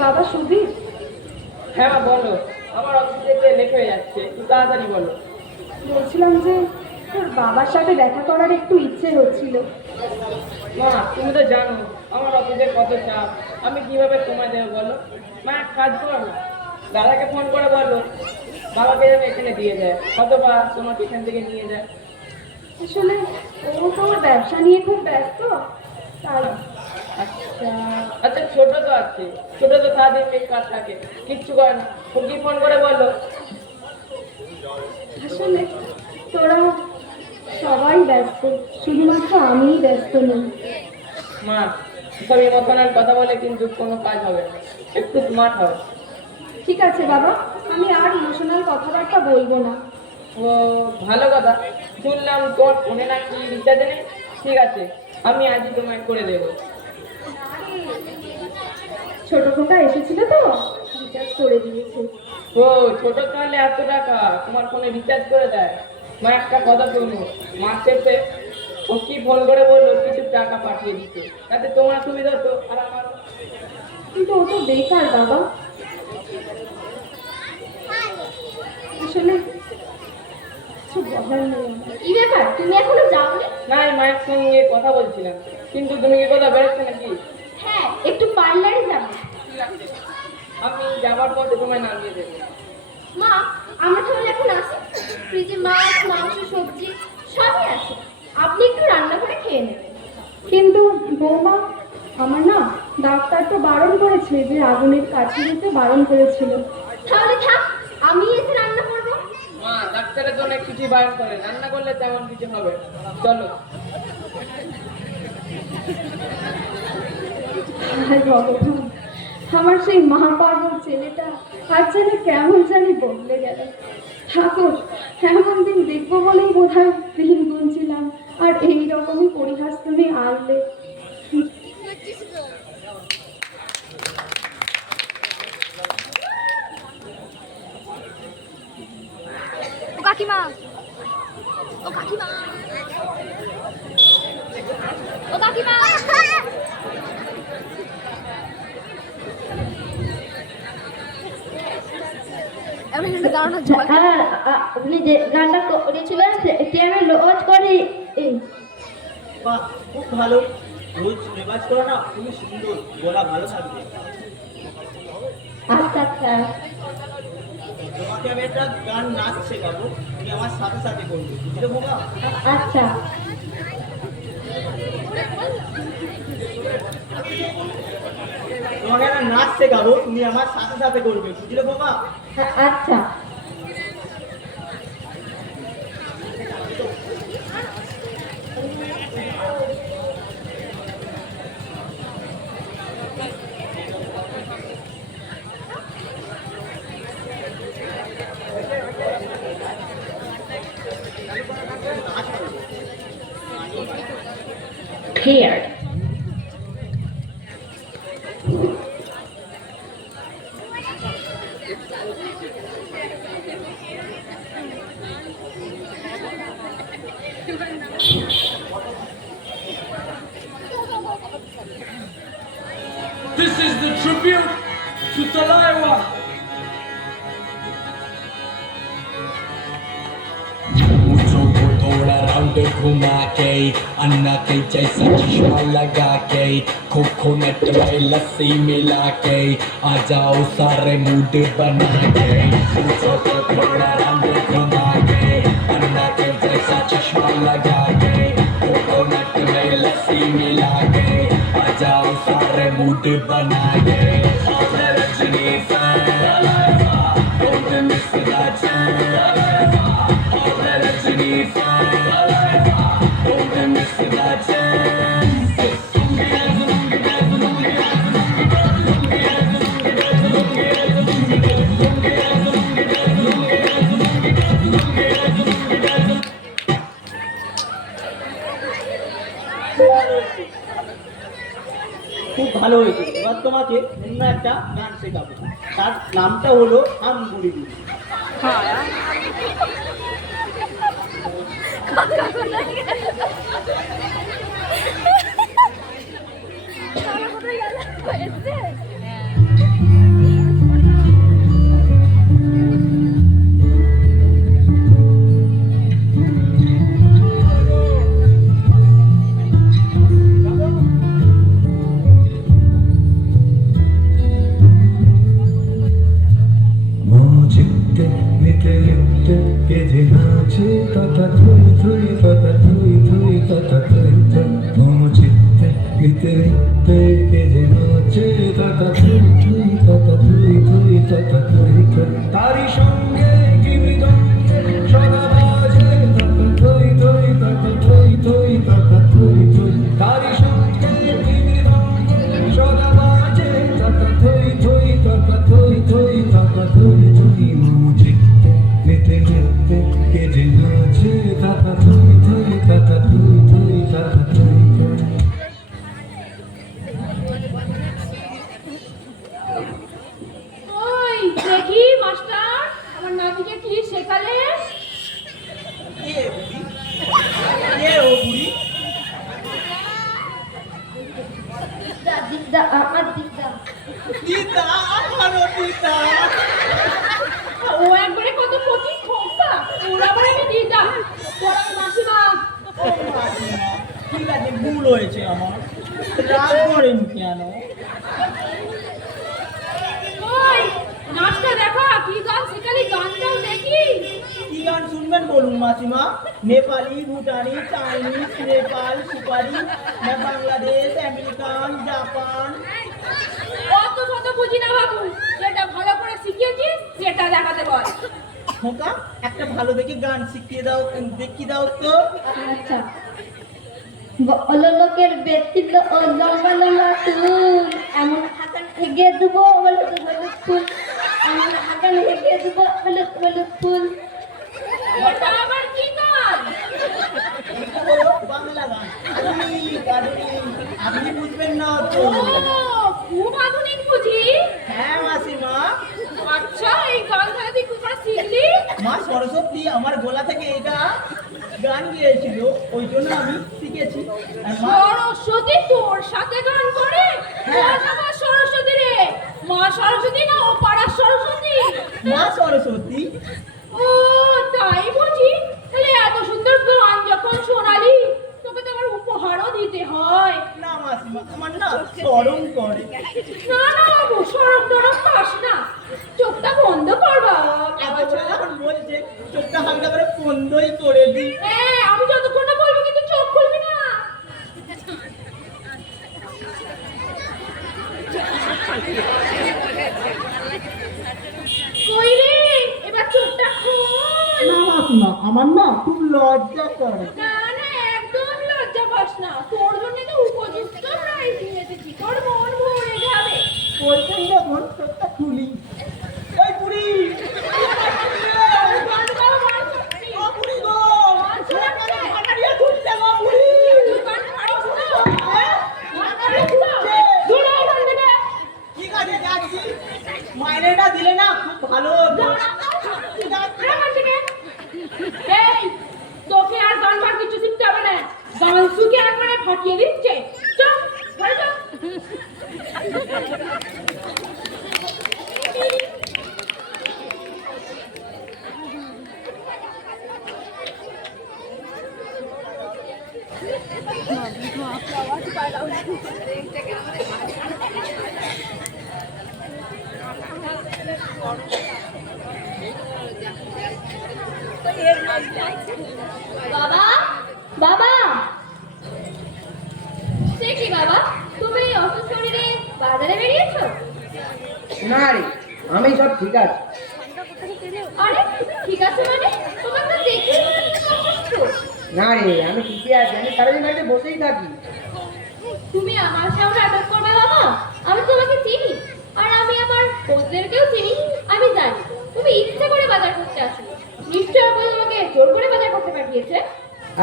বাবা সুবীর, হ্যাঁ মা বলো। আমার অফিসে যে লেট হয়ে যাচ্ছে, একটু তাড়াতাড়ি বলো। বলছিলাম যে তোর বাবার সাথে দেখা করার একটু ইচ্ছে হচ্ছিল। মা তুমি তো জানো আমার অফিসে কত চাপ, আমি কিভাবে সময় দেবো বলো? মা এক কাজ করো না, দাদাকে ফোন করে বলো বাবাকে যেন এখানে দিয়ে যায়, অথবা তোমাকে এখান থেকে নিয়ে যায়। আসলে ও তো ওর ব্যবসা নিয়ে খুব ব্যস্ত, তাই। আচ্ছা আচ্ছা, ছোট তো আছে, ছোট তো সারাদিন কাজ থাকে, কিচ্ছু করে না, ওকে ফোন করে বলো। আসলে তোরা সবাই ব্যস্ত, শুধুমাত্র আমিই ব্যস্ত নই। মা সব ইমোশনাল কথা বলে কিন্তু কোনো কাজ হবে না, একটু স্মার্ট হবে। ঠিক আছে বাবা, আমি আর ইমোশনাল কথাবার্তা বলবো না। ও ভালো কথা, শুনলাম তোর ফোনে নাকি রিচার্জ নেই। ঠিক আছে, আমি আজই তোমায় করে দেবো। ছোট খোকা এসেছিল তো, রিচার্জ করে দিয়েছে। ও ছোট তাহলে এত টাকা তোমার ফোনে রিচার্জ করে দেয়? মা একটা কথা শোনো, মাস শেষে ও কি ফোন করে বললো কিছু টাকা পাঠিয়ে দিতে, তাতে তোমার সুবিধা তো আর আমার। কিন্তু ও তো বেকার বাবা, আসলে কিছু বলার নেই আমার। কি ব্যাপার, তুমি এখনো যাওনি? না, আমি মায়ের সঙ্গে কথা বলছিলাম। কিন্তু তুমি কি কথা বেরোচ্ছে নাকি? হ্যাঁ, একটু পার্লারে যাবো। ঠিক আছে, আমি যাবার পথে তোমায় নামিয়ে দেবো। মা, আমরা তাহলে এখন আসি। ফ্রিজে মাছ, মাংস, সবজি সবই আছে, আপনি একটু রান্না করে খেয়ে নেবেন। কিন্তু বৌমা, আমার না ডাক্তার তো বারণ করেছে যে আগুনের কাছে যেতে বারণ করেছিল। তাহলে থাক, আমি এসে রান্না করবো। মা, ডাক্তারের জন্য কিছু বারণ করে, রান্না করলে তেমন কিছু হবে না। চলো। হায় ভগবান, আমার সেই মা পাগল ছেলেটা আজ যেন কেমন জানি বদলে গেল। ঠাকুর, এমন দিন দেখবো বলেই বোধ হয় দিন গুনছিলাম, আর এইরকমই পরিহাস তুমি আনলে। ও কাকিমা, ও কাকিমা, ও কাকিমা। আপনি যে গানটা করেছিলেন সেটি আমি রোজ করি। বাহ, খুব ভালো। রোজ রেওয়াজ করো না, খুবই সুন্দর, গলা ভালো থাকবে। আচ্ছা আচ্ছা, তোমাকে আমি একটা গান নাচ শেখাবো, তুমি আমার সাথে সাথে করবে, বুঝলে বোমা? আচ্ছা। তোমাকে একটা নাচ শেখাবো, তুমি আমার সাথে সাথে করবে, বুঝলে বোমা? আচ্ছা। Cleared. This is the tribute to Talaiwa. मुझो को थोड़ा राउंड घुमा के अन्ना के जैसा चश्मा लगा के कोकोनट में लस्सी मिला के आ जाओ सारे मूड बना के मुझो को थोड़ा राउंड घुमा के अन्ना के जैसा चश्मा लगा के कोकोनट में लस्सी मिला के आ जाओ सारे मूड बना के Rajni don't miss that chance. Rajini don't miss that chance. খুব ভালো হয়েছে। এবার তোমাকে অন্য একটা গান শেখাবো, তার নামটা হলো হাম গুড়ি গুড়ি। Mojite nite nite keje nache tata thui thui tata thui thui tata thui thui. Mojite nite nite keje nache tata thui thui tata thui thui tata thui thui. Tari সঙ্গে কি মৃদঙ্গে সদা বাজে tata thui thui tata thui thui tata thui thui. Tari সঙ্গে কি মৃদঙ্গে সদা বাজে tata thui thui tata thui thui tata thui thui. Mojite nite nite keje কি সেকালে কে বুড়ি? কে ও বুড়ি? দিদা আমার দিদা। দিদা, আমারও দিদা। ও একবারে কত কচি খোকা, ওর আবার আমি দিদা, তোর আমার মাসিমা। ও মাসিমা, ঠিক আছে, ভুল হয়েছে আমার। রাগ করেন কেন? ওই নাচটা দেখা, কি গান সেকালে, গানটাও দেখি। কি গান শুনবেন বলুন মাসিমা? নেপালি, ভুটানি, চাইনিজ, নেপাল, সুপারি, না বাংলাদেশ, আমেরিকান, জাপান? অত শত বুঝি না বাবু, যেটা ভালো করে শিখিয়েছিস সেটা দেখাতে বল। খোকা, একটা ভালো দেখে গান শিখিয়ে দাও, দেখিয়ে দাও তো। আচ্ছা, বলো লোকের ব্যক্তিত্ব ও লম্বা লম্বা চুল, এমন হাতান এগিয়ে দেবো হলুদ হলুদ ফুল, এমন হাতান এগিয়ে দেবো হলুদ হলুদ ফুল। ওটা আবার কি গান? এটা হলো বাংলা গান। আধুনিক, আধুনিক। আপনি বুঝবেন না তো? ও, খুব আধুনিক বুঝি। হ্যাঁ মাসিমা, আচ্ছা, এই গান তাহলে তুই কোথায় শিখলি? মা সরস্বতী আমার গলা থেকে এটা গান গিয়েছিল, ওই জন্য আমি শিখেছি। আর মা সরস্বতী তোর সাথে গান করে? হ্যাঁ। মা সরস্বতী রে, মা সরস্বতী না ও পাড়ার সরস্বতী? মা সরস্বতী। ও তাই বুঝি, তাহলে এত সুন্দর গান যখন শোনালি তোকে তো আবার উপহারও দিতে হয়। না মাসিমা, আমার না স্মরণ করে। না না বাবু, সরম টরম পাস না, চোখটা বন্ধ কর বাবা। এত যখন বলছে চোখটা হালকা করে বন্ধই করে দিই। হ্যাঁ, আমি যতক্ষণ না বলবো কিন্তু চোখ খুলবি না। কই রে, এবার চোখটা খোল। না মাসিমা, আমার না খুব লজ্জা করে। না না, একদম লজ্জা পাস না, তোর জন্য তো উপযুক্ত প্রাইজ নিয়ে এসেছি, তোর মন ভরে যাবে। বলছেন যখন চোখটা খুলি। এই বুড়ি, গান গাও, গান করছি। ও বুড়ি গো, গান শোনাচ্ছে। হাঁটারিয়া ছুটছে গো বুড়ি। তুই গান পারিস না? হ্যাঁ? গান পারিস না? দূরে এখান থেকে। ঠিক আছে, যাচ্ছি। মাইনেটা দিলে না খুব ভালো হতো। এই, তোকে আর গান ফান কিছু শিখতে হবে না, গান শুকে একবারে ফাটিয়ে দিচ্ছে। চল, ঘরে চল। বাবা, বাবা, সে কি বাবা, তুমি এই অসুস্থ শরীরে বাজারে বেরিয়েছো? না রে, আমি সব ঠিক আছে। আরে ঠিক আছে মানে, তোমার তো দেখি মনে হচ্ছে অসুস্থ। না রে, আমি ঠিকই আছি, আমি সারাদিন বাড়িতে বসেই থাকি। তুমি আমার সামনে নাটক করবে বাবা? আমি তোমাকে চিনি, আর আমি আমার বন্ধুদেরকেও চিনি। আমি জানি তুমি ইচ্ছে করে বাজার করতে আসো, নিশ্চয় কেউ তোমাকে জোর করে বাজার করতে পাঠিয়েছে।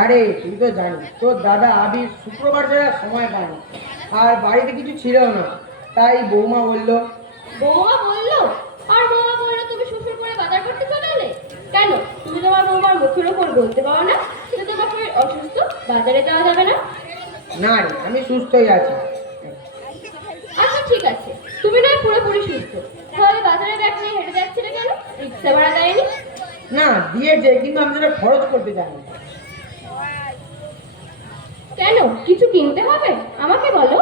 আরে তুই তো জানিস, তোর দাদা আবির শুক্রবার ছাড়া সময় পায় না, আর বাড়িতে কিছু ছিল না, তাই বৌমা বলল। বৌমা বললো? আর বৌমা বললো তুমি শ্বশুর করে বাজার করতে চলে এলে? কেন, তুমি তোমার বৌমার মুখের ওপর বলতে পারো না যে তোমার শরীর অসুস্থ, বাজারে যাওয়া যাবে না? না রে, আমি সুস্থই আছি। আচ্ছা ঠিক আছে, তুমি নয় পুরোপুরি সুস্থ, তাহলে বাজারে ব্যাগ নিয়ে হেঁটে যাচ্ছিলে কেন? রিক্সা ভাড়া দেয়নি? না, দিয়েছে, কিন্তু আমি সেটা খরচ করতে জানি। কেন, কিছু কিনতে হবে? আমাকে বলো।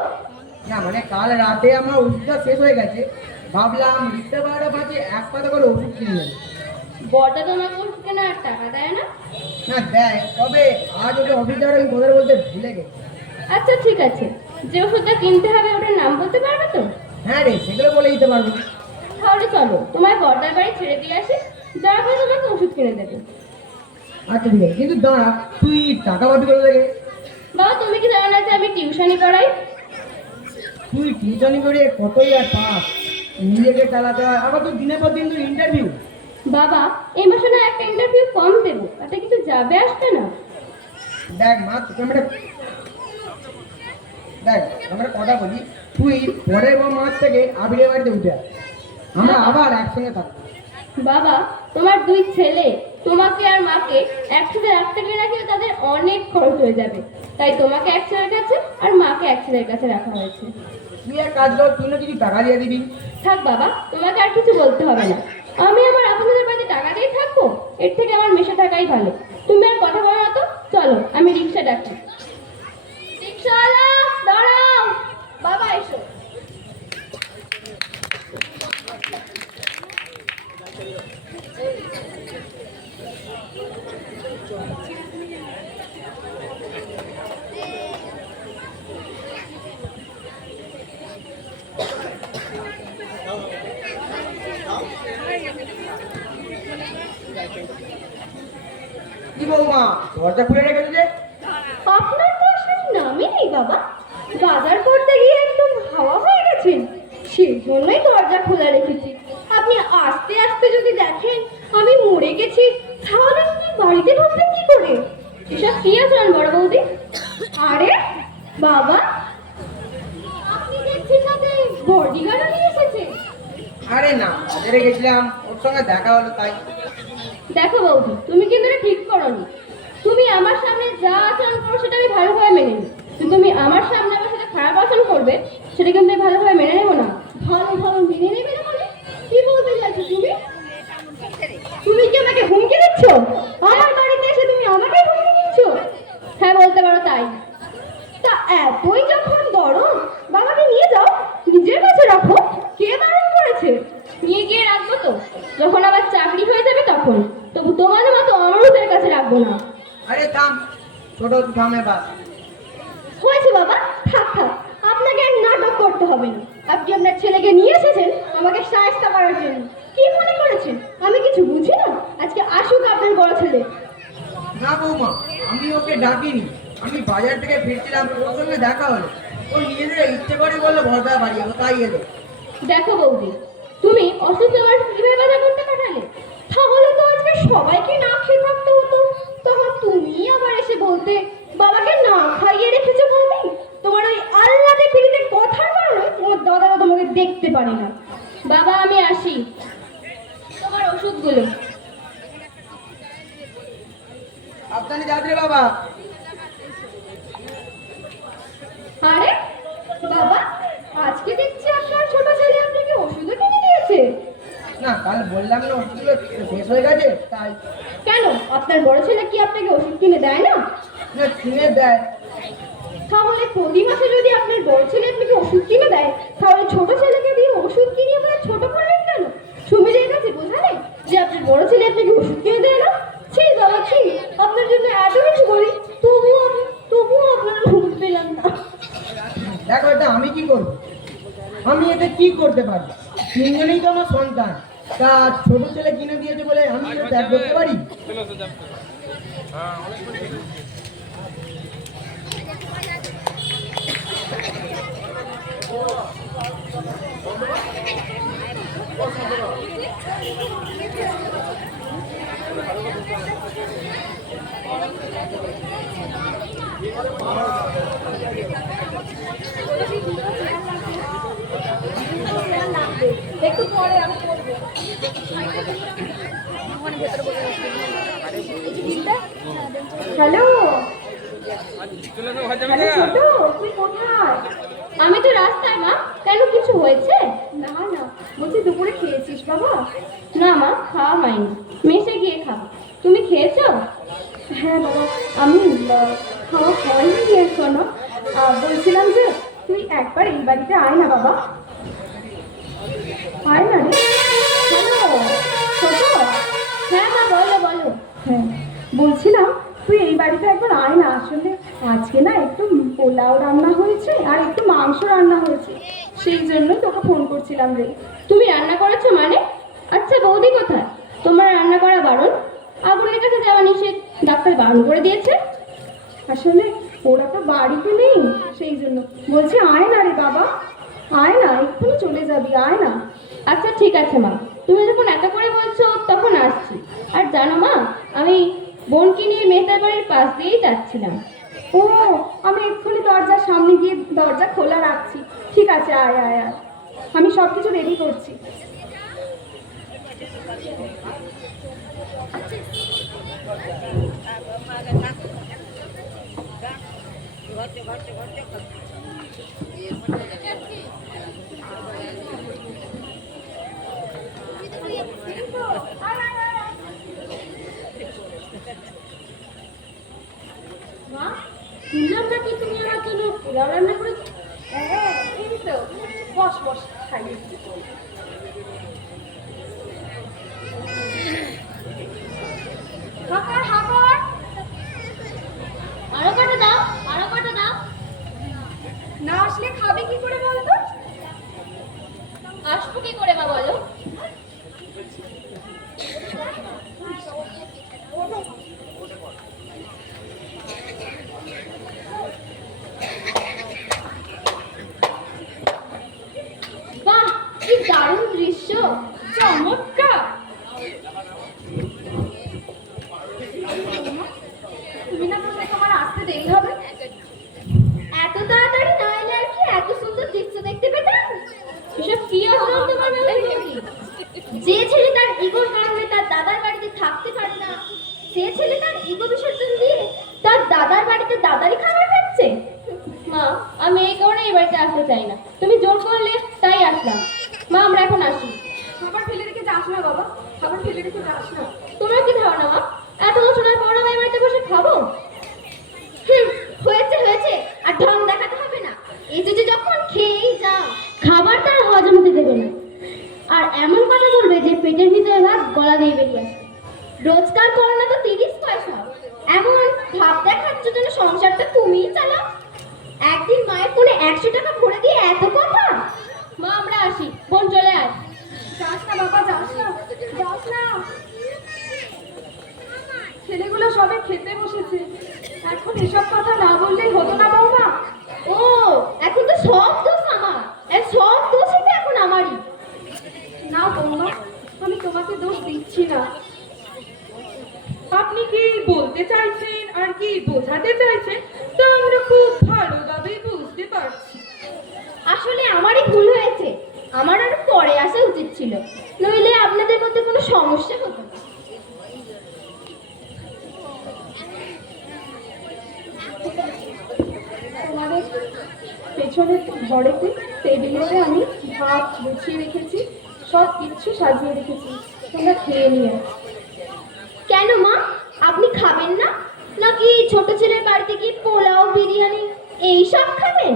না মানে কাল রাতে আমার ওষুধটা শেষ হয়ে গেছে, ভাবলাম রিক্সা ভাড়া বাঁচে এক পাতা করে ওষুধ কিনে নেব। বড়টা তোমাকে ওষুধ কেনার টাকা দেয় না? না দেয়, তবে আজ ওকে অফিস যাওয়ার আমি কথা বলতে ভুলে গেছি। আচ্ছা ঠিক আছে, যে ওষুধটা কিনতে হবে ওটার নাম বলতে পারবে তো? হ্যাঁ রে, সেগুলো বলে দিতে পারবো। তাহলে চলো তোমার বড়দার বাড়ি ছেড়ে দিয়ে আসি, যার পরে তোমাকে ওষুধ কিনে দেবে। আচ্ছা ঠিক আছে, কিন্তু দাঁড়া, তুই টাকা পাবি কোথা থেকে? বাবা তুমি কি জানো না যে আমি টিউশনি করাই? তুই টিউশনি করে কতই আর পাস, নিজেকে চালাতে হয়, আবার তুই দিনের পর দিন তুই ইন্টারভিউ। বাবা এই মাসে না একটা ইন্টারভিউ কম দেবো, তাতে কিছু যাবে আসবে না। দেখ মা, তোকে আমরা কথা বলি, তুই পরের মাস থেকে আবিরের বাড়িতে উঠে আয়, আমরা আবার একসঙ্গে থাকবো। বাবা তোমার দুই ছেলে তোমাকে আর মাকে একসাথে রাখতে গেলে নাকি তাদের অনেক খরচ হয়ে যাবে, তাই তোমাকে এক ছেলের কাছে আর মাকে এক ছেলের কাছে রাখা হয়েছে। তুই এক কাজ কর, তুই না কিছু টাকা দিয়ে দিবি। থাক বাবা, তোমাকে আর কিছু বলতে হবে না। আমি আমার আপনাদের বাড়িতে টাকা দিয়ে থাকবো, এর থেকে আমার মেশে থাকাই ভালো। তুমি আর কথা বলো না তো, চলো আমি রিক্সা ডাকি। রিক্সাওয়ালা দাঁড়াও, বাবা এসো। কি বৌমা, দরজা খুলে রেখেছে যে? আপনার পয়সার নামই নেই বাবা, বাজার করতে গিয়ে একদম হাওয়া হয়ে গেছেন, সেই জন্যই দরজা খোলা রেখেছি। আপনি আস্তে আস্তে যদি দেখেন আমি মরে গেছি, তাহলে আপনি বাড়িতে ঢুকবেন কি করে? এসব কি আছেন বড় বৌদি? আরে বাবা, আপনি দেখছি সাথে বডিগার্ডও নিয়ে এসেছেন। আরে না, বাজারে গেছিলাম, ওর সঙ্গে দেখা হলো তাই। দেখো বৌদি, তুমি কিন্তু এটা ঠিক করোনি। তুমি আমার সামনে যা আচরণ করো সেটা আমি ভালোভাবে মেনে নিই, কিন্তু তুমি আমার সামনে আমার সাথে খারাপ আচরণ করবে সেটা কিন্তু আমি ভালোভাবে মেনে নেবো না। ভালোভাবে মেনে নেবে না মানে কি বলতে চাইছো তুমি? তুমি কি আমাকে হুমকি দিচ্ছ? আমার বাড়িতে এসে তুমি আমাকে হুমকি দিচ্ছ? হ্যাঁ বলতে পারো তাই। তা এতই যখন দরদ, বাবাকে নিয়ে যাও, নিজের কাছে রাখো, কে বারণ করেছে? নিয়ে গিয়ে রাখবো তো, যখন আবার চাকরি হয়ে যাবে তখন। তবু তোমাদের মতো অনুরোধের কাছে রাখবো না। আরে থাম, ছোট থাম এবার। হয়েছে বাবা, থাক থাক, আপনাকে আর নাটক করতে হবে না। আপনি আপনার ছেলেকে নিয়ে এসেছেন আমাকে সাহায্য করার জন্য। কি মনে করেছেন আমি কিছু বুঝি না? আজকে আসুক আপনার বড় ছেলে। না বৌমা, আমি ওকে ডাকিনি। আমি বাজার থেকে ফিরছিলাম, ওর সঙ্গে দেখা হলো। ও নিজেদের ইচ্ছে করে বললো ভরদা বাড়ি যাবো, তাই এলো। দেখো বৌদি, তুমি অসুস্থ মানুষ কিভাবে বাজার করতে পাঠালে? তাহলে তো আজকে সবাইকে না খেয়ে থাকতে হতো। তখন তুমি আবার এসে বলতে বাবাকে না খাইয়ে রেখেছো বলতে। তোমার ওই আল্লাদে পিড়িতে কথার কারণে তোমার দাদারা তোমাকে দেখতে পারে না। বাবা আমি আসি, তোমার ওষুধগুলো। সাবধানে যাস রে বাবা। আরে বাবা, আজকে দেখছি আপনার ছোট ছেলে আপনাকে ওষুধও কিনে দিয়েছে। না, কাল বললাম না ওষুধগুলো শেষ হয়ে গেছে তাই। কেন, আপনার বড় ছেলে কি আপনাকে ওষুধ কিনে দেয় না? না, কিনে দেয়। তাহলে প্রতি মাসে যদি আপনার বড় ছেলে আপনাকে ওষুধ কিনে দেয়, তাহলে ছোট ছেলেকে দিয়ে ওষুধ কিনিয়ে আপনার ছোট করলেন কেন? সুমিরের কাছে বোঝালেন যে আপনার বড় ছেলে আপনাকে ওষুধ কিনে দেয় না? ছি বাবা ছি, আপনার জন্য এত কিছু করি, তবুও আপনার ওষুধ পেলাম না। দেখো, এটা আমি কি করবো? আমি এতে কি করতে পারি? তিনজনেই তো আমার সন্তান। তা ছোট ছেলে কিনে দিয়েছে বলে আমি এটা ত্যাগ করতে পারি? একটু পরে আমি করবো। হ্যালো ছোট, তুই কোথায়? আমি তো রাস্তায় মা, কেন কিছু হয়েছে? না না, বলছি দুপুরে খেয়েছিস বাবা? না মা, খাওয়া হয়নি, মেসে গিয়ে খাবো। তুমি খেয়েছো? হ্যাঁ বাবা, আমি খাওয়া হয়নি এখনো। বলছিলাম যে তুই একবার এই বাড়িতে আয় না বাবা। আয় না রে। হ্যালো ছোট। হ্যাঁ মা, বলো বলো। হ্যাঁ, বলছিলাম তুই এই বাড়িতে একবার আয় না। আসলে আজকে না একটু পোলাও রান্না হয়েছে আর একটু মাংস রান্না হয়েছে, সেই জন্যই তোকে ফোন করছিলাম রে। তুমি রান্না করেছো মানে? আচ্ছা বৌদি কোথায়? তোমার রান্না করা বারণ, আগুনের কাছে যাওয়া নিষেধ, ডাক্তার বারণ করে দিয়েছে। আসলে ওরা তো বাড়িতে নেই, সেই জন্য বলছি আয় না রে বাবা, আয় না, এক্ষুনি চলে যাবি, আয় না। আচ্ছা ঠিক আছে মা, তুমি যখন এত করে বলছো তখন আসছি। আর জানো মা, আমি বোনকে নিয়ে মেহতার বাড়ির পাশ দিয়েই যাচ্ছিলাম। ও, আমি এক্ষুনি দরজার সামনে গিয়ে দরজা খোলা রাখছি। ঠিক আছে, আয় আয় আয়, আমি সব কিছু রেডি করছি। মা, শুনলাম নাকি তুমি আমার জন্য পোলাও রান্না করেছো? হ্যাঁ, এই তো বস বস খাইয়ে দিচ্ছি। হাঁকার হাঁকার আরো কটা দাও, আরো কটা দাও। না আসলে খাবে কি করে বলতো? আসবো কি করে মা বলো? বাহ, কি দারুণ দৃশ্য! চমৎকার। তুমি না বললে তোমার আসতে দেরি হবে? এত তাড়াতাড়ি না এলে আর কি এত সুন্দর দৃশ্য দেখতে পেতাম? এসব কি আচরণ তোমার নাকি? যে ছেলে তার ইগোর কারণে তার দাদার বাড়িতে থাকতে পারে না, সে ছেলে তার ইগো বিসর্জন দিয়ে তার দাদার বাড়িতে দাদারই খাবার খাচ্ছে। মা, আমি এই কারণে এই বাড়িতে আসতে চাই না, তুমি জোর করলে তাই আসলাম। মা, আমরা এখন আসি। খাবার ফেলে রেখে যাস না বাবা, খাবার ফেলে রেখে যাস না। তোমার কি ধারণা মা, এত বছরের পর আমি এই বাড়িতে বসে খাবো? হয়েছে হয়েছে, আর ঢং দেখাতে হবে না। এই যে যখন খেয়েই যাও, খাবার তার হজম হতে দেবে না, আর এমন কথা বলবে যে পেটের ভিতরে ভাত গলা দিয়ে বেরিয়ে আসবে। রোজগার করো না তো 30 পয়সা, এমন ভাব দেখাচ্ছ যেন সংসারটা তুমিই চালাও। একদিন মায়ের ফোনে 100 টাকা ভরে দিয়ে এত কথা। মা, আমরা আসি, বোন চলে আয়। যাস না বাবা, যাস না, যাস না। ছেলেগুলো সবে খেতে বসেছে, এখন এসব কথা না বললেই হতো না বৌমা? ও, এখন তো সব দোষ আমার, সব দোষই তো এখন আমারই। না বৌমা, আমি তোমাকে দোষ দিচ্ছি না। আপনি কি বলতে চাইছেন আর কি বোঝাতে চাইছেন তা আমরা খুব ভালোভাবেই বুঝতে পারছি। আসলে আমারই ভুল হয়েছে, আমার আরো পরে আসা উচিত ছিল, নইলে আপনাদের মধ্যে কোনো সমস্যা হতো না। তোমাদের পেছনের ঘরেতে টেবিলেতে আমি ভাত গুছিয়ে রেখেছি, সব কিছু সাজিয়ে রেখেছি, তোমরা খেয়ে নিও। কেন মা, আপনি খাবেন না? নাকি ছোট ছেলের বাড়িতে গিয়ে পোলাও বিরিয়ানি এই সব খাবেন?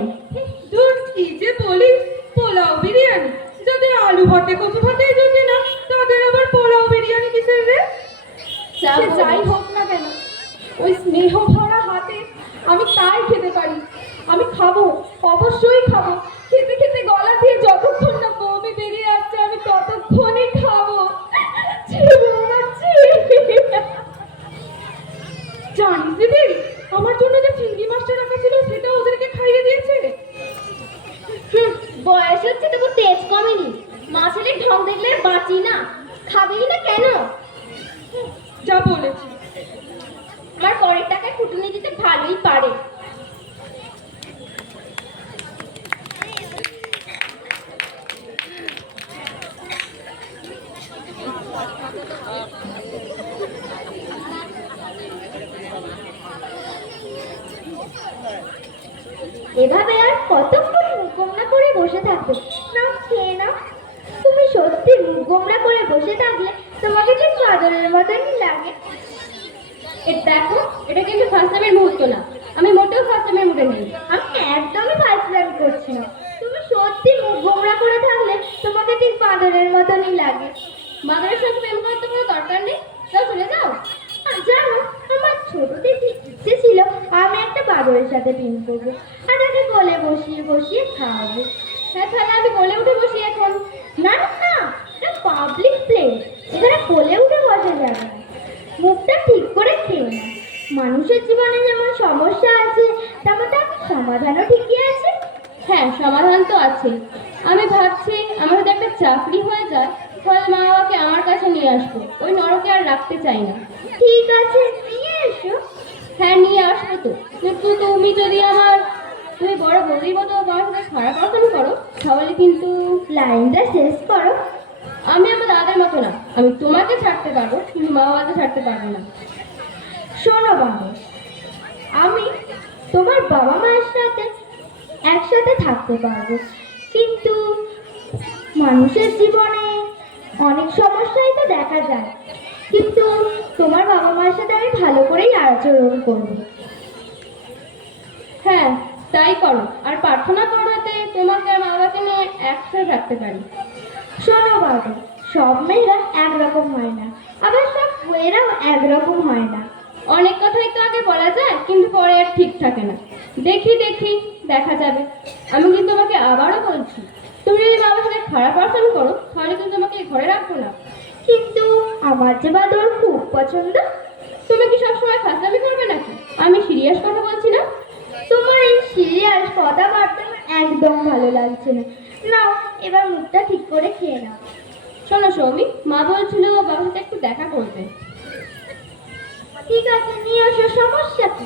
দূর, কি যে বলি, পোলাও বিরিয়ানি, যাদের আলু ভাতে কচু ভাতেই যদি না, তাদের আবার পোলাও বিরিয়ানি কিসের রে? সে যাই হোক না কেন, ওই স্নেহ ভরা হাতে আমি তাই খেতে পারি। আমি খাবো, অবশ্যই খাবো। খেতে খেতে গলা দিয়ে যতক্ষণ না বমি বেরিয়ে আসছে আমি ততক্ষণই খাবো। জানিস দিদি, আমার জন্য যে চিংড়ি মাছটা রাখা ছিল সেটা ওদেরকে খাইয়ে দিয়েছে। বয়স হচ্ছে তবু তেজ কমেনি, মা ছেলের ঢং দেখলে আর বাঁচি না। খাবেই না কেন? যা বলেছি। আমার পরের টাকায় ফুটুনি দিতে ভালোই পারে। এভাবে আর কতক্ষণ মুখ গোমরা করে বসে থাকবে? না, খেয়ে না। তুমি সত্যি মুখ গোমরা করে বসে থাকলে তোমাকে ঠিক বাদরের মতনই লাগে। দেখো, এটা কিন্তু ফার্স্ট মুহূর্ত না, আমি মোটেও ফার্স্ট মুডে নেই। আমি একদমই ফার্স্ট করছি না। তুমি সত্যি মুখ গোমরা করে থাকলে তোমাকে ঠিক বাদরের মতনই লাগে। বাদরের সঙ্গে প্রেম করার তো কোনো দরকার নেই, যাও চলে যাও। আর জানো, আমার ছোট থেকে ইচ্ছে ছিল আমি একটা বাদরের সাথে প্রেম করবো, আর তাকে বলে বসিয়ে বসিয়ে খাওয়াবো। হ্যাঁ, তাহলে আমি বলে উঠে বসি এখন? না না, এটা পাবলিক প্লেস, এখানে বলে উঠে বসা যাবে না। মুখটা ঠিক করে খেয়ে না। মানুষের জীবনে যেমন সমস্যা আছে তেমন তার সমাধানও ঠিকই আছে। হ্যাঁ, সমাধান তো আছে। আমি ভাবছি আমার যদি একটা চাকরি হয়ে যায় তাহলে মা বাবাকে আমার কাছে নিয়ে আসবো, ওই নরকে আর রাখতে চাই না। ঠিক আছে, নিয়ে এসো। হ্যাঁ, নিয়ে আসবো তো, কিন্তু তুমি যদি তুমি বড় বৌদির মতো আমার সাথে খারাপ আচরণ করো তাহলে কিন্তু লাইনটা শেষ করো। আমি আমার দাদার মতো না, আমি তোমাকে ছাড়তে পারবো কিন্তু মা বাবাকে ছাড়তে পারবো না। শোনো বাবু, আমি তোমার বাবা মায়ের সাথে একসাথে থাকতে পারবো, কিন্তু মানুষের জীবনে অনেক সমস্যাই তো দেখা যায়, কিন্তু তোমার বাবা মায়ের সাথে আমি ভালো করেই আচরণ করবো। হ্যাঁ তাই করো, আর প্রার্থনা করো যাতে তোমাকে আর মা বাবাকে নিয়ে একসাথে থাকতে পারি। শোনো বাবু, সব মেয়েরা একরকম হয় না, আবার সব মেয়েরাও একরকম হয় না। অনেক কথাই তো আগে বলা যায় কিন্তু পরে আর ঠিক থাকে না। দেখি দেখি দেখা যাবে। আমি কিন্তু তোমাকে আবারও বলছি, তুমি যদি বাবার সাথে খারাপ আচরণ করো তাহলে কিন্তু তোমাকে এই ঘরে রাখবো না। কিন্তু আমার যে বাদর খুব পছন্দ। তুমি কি সবসময় ফাজলামি করবে নাকি? আমি সিরিয়াস কথা বলছি না। তোমার এই সিরিয়াস কথাবার্তা আমার একদম ভালো লাগছে না। নাও এবার মুখটা ঠিক করে খেয়ে নাও। শোনো সৌমি, মা বলছিল বাবার সাথে একটু দেখা করবে। ঠিক আছে, নিয়ে আসো, সমস্যা কি?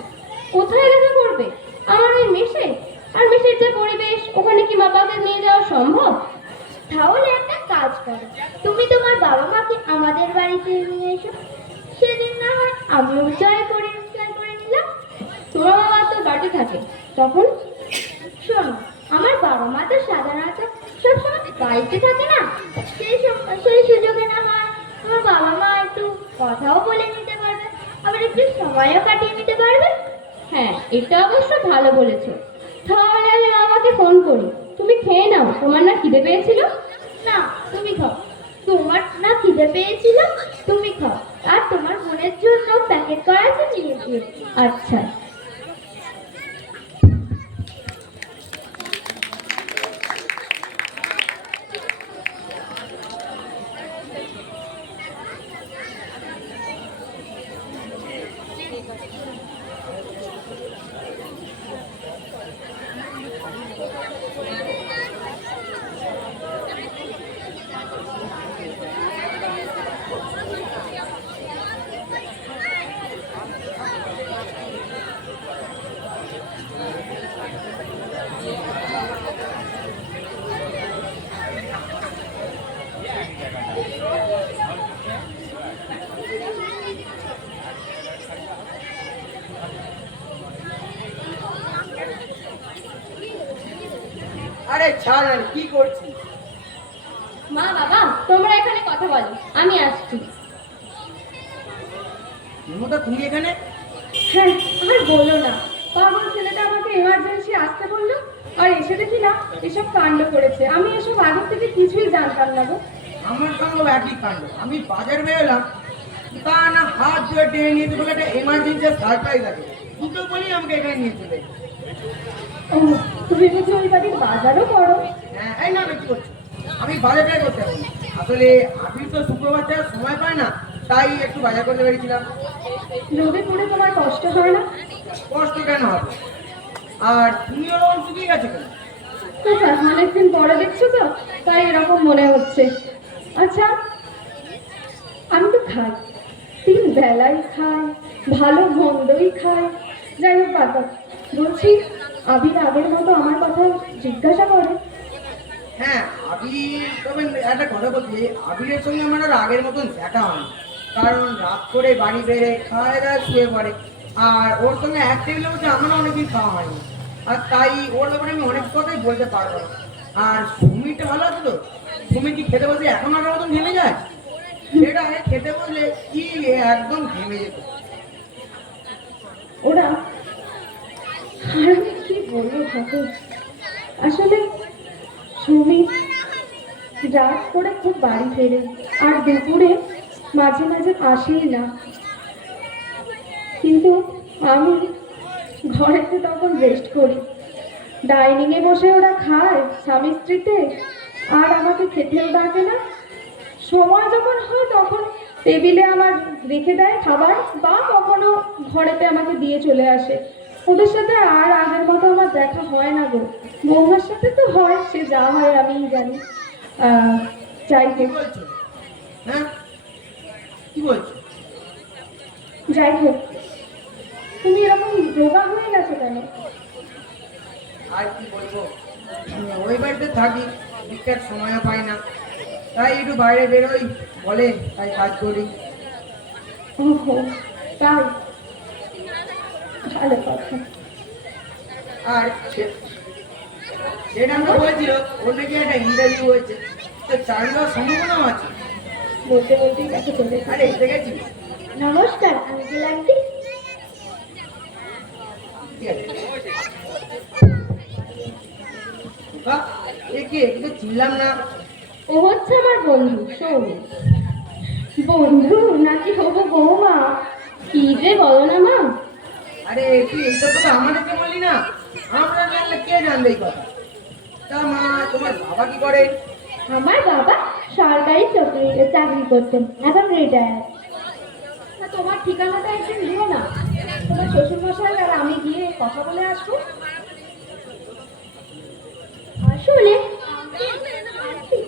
কোথায় দেখা করবে? আমার ওই মেসে, আর মেসের যে পরিবেশ, ওখানে কি মা বাবাকে নিয়ে যাওয়া সম্ভব? তাহলে একটা কাজ করো, তুমি তোমার বাবা মাকে আমাদের বাড়িতে নিয়ে এসো, সেদিন না হয় আমিও জয় করে নিলাম। তোমার বাবা তো বাড়িতে থাকে, তখন? শোনো, আমার বাবা মা তো সাধারণত সবসময় বাড়িতে থাকে না, সেই সুযোগে না হয় আমার বাবা মা একটু কথাও বলে নিতে পারবে, আবার একটু সময়ও কাটিয়ে নিতে পারবে। হ্যাঁ, এটা অবশ্য ভালো বলেছো। তাহলে আমি বাবাকে ফোন করি। তুমি খেয়ে নাও, তোমার না খিদে পেয়েছিল? না, তুমি খাও। তোমার না খিদে পেয়েছিল, তুমি খাও। আর তোমার বোনের জন্য প্যাকেট করা আছে, নিয়ে দিও। আচ্ছা। আরে ছাড়, আর কি করছিস? মা বাবা তোমরা এখানে কথা বলো, আমি আসছি। মমতা, তুমি এখানে? হ্যাঁ, আর বলো না, পাগল ছেলেটা আমাকে এমার্জেন্সি আসতে বললো, আর এসে দেখি না এসব কাণ্ড করেছে। আমি এসব আগের থেকে কিছুই জানতাম না গো। আমার সঙ্গে একই কাণ্ড। আমি বাজার বেরোলাম, তা না হাত ধরে টেনে নিয়েছে বলে একটা এমার্জেন্সি সারপ্রাইজ আছে, দুটো বলেই আমাকে এখানে নিয়ে চলে এসেছে। ও, তুমি বুঝি ওই বাড়ির বাজারও করো? হ্যাঁ, এই না, আমি কি করছি, আমি বাজারটাই করতে পারি। আসলে আমি তো শুক্রবার ছাড়া সময় পাই না, তাই একটু বাজার করতে বেরিয়েছিলাম। রোদে পড়ে তোমার কষ্ট হয় না? কষ্ট কেন হবে? আর তুমি ওরকম শুকিয়ে গেছো কেন? আচ্ছা, অনেকদিন পরে দেখছো তো, তাই এরকম মনে হচ্ছে। আচ্ছা, আমি তো খাই, 3 বেলাই খাই, ভালো মন্দই খাই। যাই হোক, বাবা বলছি, আবির আগের মতো আমার কথা জিজ্ঞাসা করে? হ্যাঁ, আবির, তবে একটা কথা বলছি, আবিরের সঙ্গে আমার আর আগের মতন দেখা হয়নি, কারণ রাত করে বাড়ি বেড়ে খাওয়া দাওয়া শুয়ে পড়ে, আর ওর সঙ্গে এক টেবিলে বসে আমারও অনেকদিন খাওয়া হয়নি, আর তাই ওর ব্যাপারে আমি অনেক কথাই বলতে পারবো না। আর সুমিটা ভালো আছে তো? সুমি কি খেতে বসে এখন আগের মতন ঘেমে যায়? সেটা আগে খেতে বসলে কি একদম ঘেমে যেত। ওরা, আর আমি কি বলবো ঠাকুর, আসলে সুমি রাত করে খুব বাড়ি ফেরে, আর দুপুরে মাঝে মাঝে আসেই না, কিন্তু আমি ঘরেতে তখন রেস্ট করি। ডাইনিংয়ে বসে ওরা খায় স্বামী স্ত্রীতে, আর আমাকে খেতেও ডাকে না। সময় যখন হয় তখন টেবিলে আমার রেখে দেয় খাবার, বা কখনো ঘরেতে আমাকে দিয়ে চলে আসে। ওদের সাথে আর আগের মতো আমার দেখা হয় না গো। বৌমার সাথে তো হয়, সে যা হয় আমিই জানি। যাই কি হোক, বলছো? হ্যাঁ, কি বলছো? যাই হোক, তুমি এরকম রোগা হয়ে গেছো কেন? আর কি বলবো, ওই বাড়িতে থাকি, ঠিকঠাক সময়ও পাই না, তাই একটু বাইরে বেরোই বলে, তাই কাজ করি। ওহো, তাই ভালো কথা। আর সেটা আমাকে বলছিল ওর নাকি একটা ইন্টারভিউ হয়েছে, তো চাকরি হওয়ার সম্ভাবনাও আছে। বলতে বলতেই কাছে চলে এসেছে। আরে এসে গেছি। নমস্কার আঙ্কেল আন্টি। ঠিক আছে। বাহ, এ কে? কিন্তু চিনলাম না। ও হচ্ছে আমার বন্ধু সৌমি। বন্ধু নাকি হবো বৌমা? কি যে বলো না মা। আরে তুই এইসব কথা আমাদেরকে বললি না, আমরা জানলে কে জানবে এই কথা? তা মা, তোমার বাবা কি করে? আমার বাবা সরকারি চাকরি করতেন, এখন রিটায়ার। তোমার ঠিকানাটা একদিন দিও না, তোমার শ্বশুর মশাই আর আমি গিয়ে কথা বলে আসবো। আসলে আন্টি,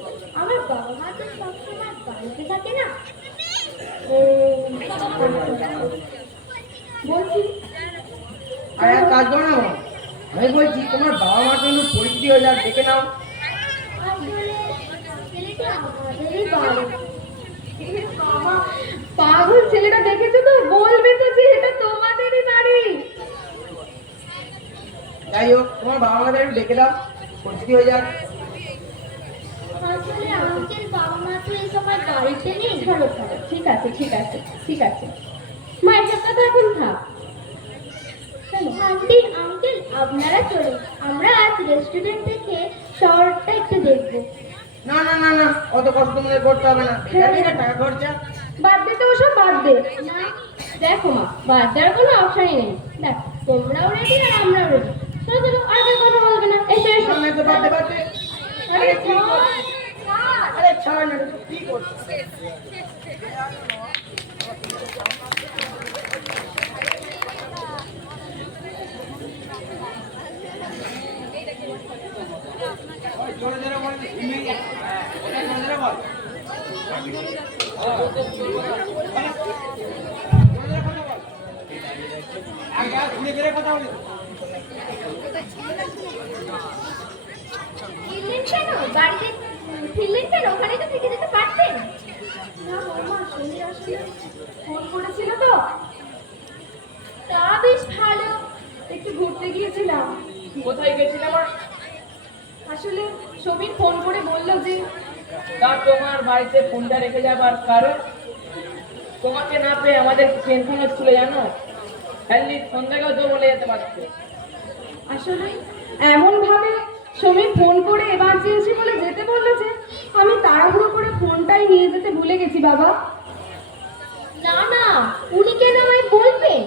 আমার বাবা মা তো সবসময় বাড়িতে থাকে না। বলছি আর এক কাজ করো না মা, আমি বলছি তোমার বাবা মার জন্য পরিচিতি হয়ে যাক, দেখে নাও। আসলে ছেলেটা আমাদেরই বাড়ি। বাবা, পাগল ছেলেটা দেখেছো তো, বলবে তো যে এটা তোমাদেরই বাড়ি। যাই হোক, তোমার বাবা মাদের একটু দেখে দাও, পরিচিতি হয়ে যাক। আসলে আঙ্কেল বাবা মা তো এই সময় বাড়িতে নেই। ভালো ভালো, ঠিক আছে ঠিক আছে ঠিক আছে মা, এসব কথা এখন থাক। আন্টি আঙ্কেল আপনারা চলুন, আমরা আজ রেস্টুরেন্ট থেকে শহরটা একটু দেখবো। না না না না, অত কষ্ট মনে করতে হবে না, বেকার বেকার টাকা খরচা। বাদ দে তো ওসব, বাদ দে। না, দেখো মা, বাদ দেওয়ার কোনো অপশনই নেই। দেখ, তোমরাও রেডি আর আমরাও রেডি। চলো চলো, আর কেউ কথা বলবে না, এসো এসো। সামনে তো বাদে বাদে। আরে কি করছিস? আরে ছাড় না, তুই কি করছিস? জোরে জোরে বল, ওটা জোরে জোরে বল। আগে ঘুরে ফিরে কথা বলি। ফিরলেন কেন বাড়িতে? ফিরলেন কেন? ওখানে তো থেকে যেতে পারতেন। না বৌমা, সুমি আসলে ফোন করেছিল তো, তা বেশ ভালো। একটু ঘুরতে গিয়েছিলাম। কোথায় গেছিলাম? আসলে সমীর ফোন করে বললো যে তা তোমার বাড়িতে ফোনটা রেখে যাবার কারণ? তোমাকে না পেয়ে আমাদের টেনশন হচ্ছিল জানো। হ্যালি সন্ধ্যাকেও তো বলে যেতে পারতো। আসলে এমন ভাবে সমীর ফোন করে এমার্জেন্সি বলে যেতে বললো যে আমি তাড়াহুড়ো করে ফোনটাই নিয়ে যেতে ভুলে গেছি বাবা। না না, উনি কেন আমায় বলবেন?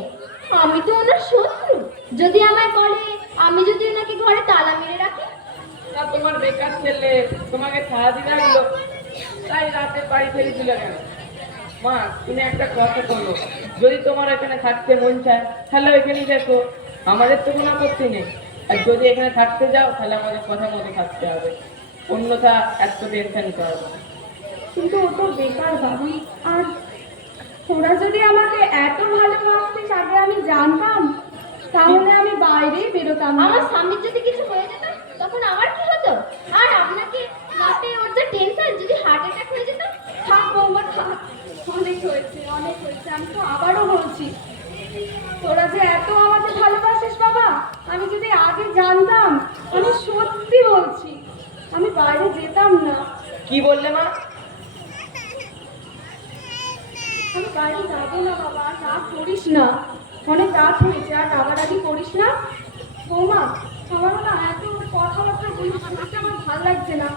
আমি তো ওনার শত্রু। যদি আমায় বলে, আমি যদি ওনাকে ঘরে তালা মেরে রাখি? তা তোমার বেকার ছেলে তোমাকে সারাদিন রাখলো, তাই রাতে বাড়ি ফেলেছিল কেন? মা, তুমি একটা কথা বলো, যদি তোমার এখানে থাকতে মন চায় তাহলে এখানেই দেখো, আমাদের তো কোনো আপত্তি নেই। আর যদি এখানে থাকতে যাও তাহলে আমাদের কথা মতো থাকতে হবে, অন্যথা এত টেনশন নিতে হবে না। কিন্তু ও তো বেকার বাবা। আর তোরা যদি আমাকে এত ভালোবাসতিস আগে আমি জানতাম, তাহলে আমি বাইরেই বেরোতাম না। আমার স্বামীর যদি কিছু হয়ে যেত, তখন আমার কি হতো? আর আপনাকে না পেয়ে ওর যে টেনশন, যদি হার্ট অ্যাটাক হয়ে যেত? থাক বৌমা থাক, অনেক হয়েছে অনেক হয়েছে। আমি তো আবারও বলছি, তোরা যে এত আমাকে ভালোবাসিস বাবা, আমি যদি আগে জানতাম, আমি সত্যি বলছি আমি বাইরে যেতাম না। কি বললে মা? আমি বাইরে যাবো না বাবা, আর রাগ করিস না, অনেক রাত হয়েছে, আর রাগারাগি করিস না। বৌমা, আমারও না এত কথাবার্তা বলিস, শুনতে আমার ভালো লাগছে না,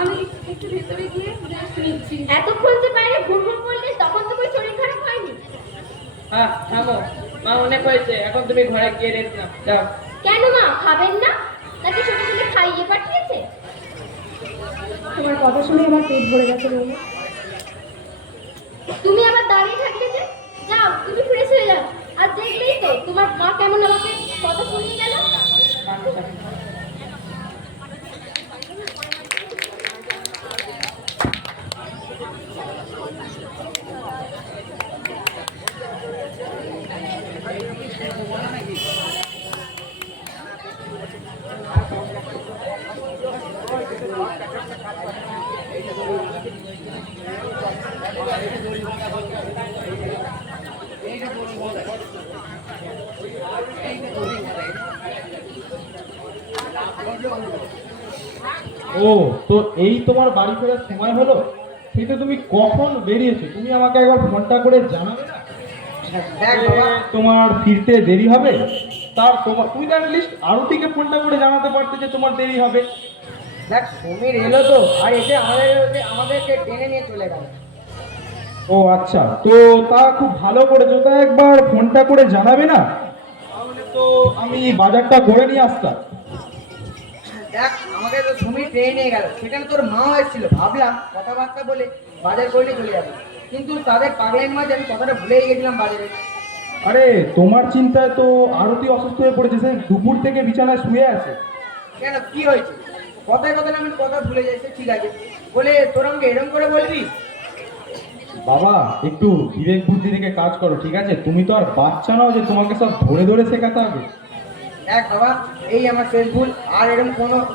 আমি একটু ভেতরে গিয়ে রেস্ট নিচ্ছি। এতক্ষণ যে বাইরে ঘুরঘুর করলে, তখন তো কোনো শরীর খারাপ হয়নি? হ্যাঁ থামো মা, অনেক হয়েছে, এখন তুমি ঘরে গিয়ে রেস্ট নাও, যাও। কেন মা, খাবেন না? নাকি ছোট ছেলে খাইয়ে পাঠিয়েছে? তোমার কথা শুনে আমার পেট ভরে গেছে বৌমা। তুমি আবার দাঁড়িয়ে থাকলে যে? যাও, তুমি ফ্রেশ হয়ে যাও। আর দেখলেই তো তোমার মা কেমন আমাকে কথা শুনিয়ে গেল। ও, তো এই তোমার বাড়ি ফেরার সময় হলো? কিন্তু তুমি কখন বেরিয়েছো? তুমি আমাকে একবার ফোনটা করে জানাবে না? দেখ বাবা, তোমার ফিরতে দেরি হবে? তুমি তো অ্যাটলিস্ট আরতিকে ফোনটা করে জানাতে পারতে যে তোমার দেরি হবে। দেখ সমীর এলো তো, আর এসে আমাদেরকে টেনে নিয়ে চলে গেল। ও আচ্ছা, তো তা খুব ভালো করেছো। তা একবার ফোনটা করে জানাবে না? তাহলে তো আমি বাজারটা করে নিয়ে আসতাম। দেখ আমাকে তো সমীর ট্রেনে নিয়ে গেল, সেখানে তোর মাও এসেছিল, ভাবলাম কথাবার্তা বলে বাজার করে চলে যাবে, কিন্তু তাদের পাগলের মাঝে আমি কথাটা ভুলেই গেছিলাম বাজারে। আরে তোমার চিন্তায় তো আরতি অসুস্থ হয়ে পড়েছে, সেই দুপুর থেকে বিছানায় শুয়ে আছে। কেন, কি হয়েছে? কথায় কথায় আমি কথা ভুলে যাই, সে ঠিক আছে, বলে তোর আমাকে এরকম করে বলবি? বাবা, একটু বিবেক বুদ্ধি থেকে কাজ করো, ঠিক আছে? তুমি তো আর বাচ্চা নাও যে তোমাকে সব ধরে ধরে শেখাতে হবে। দেখ বাবা, এই আমার শেষ ভুল, আর এরকম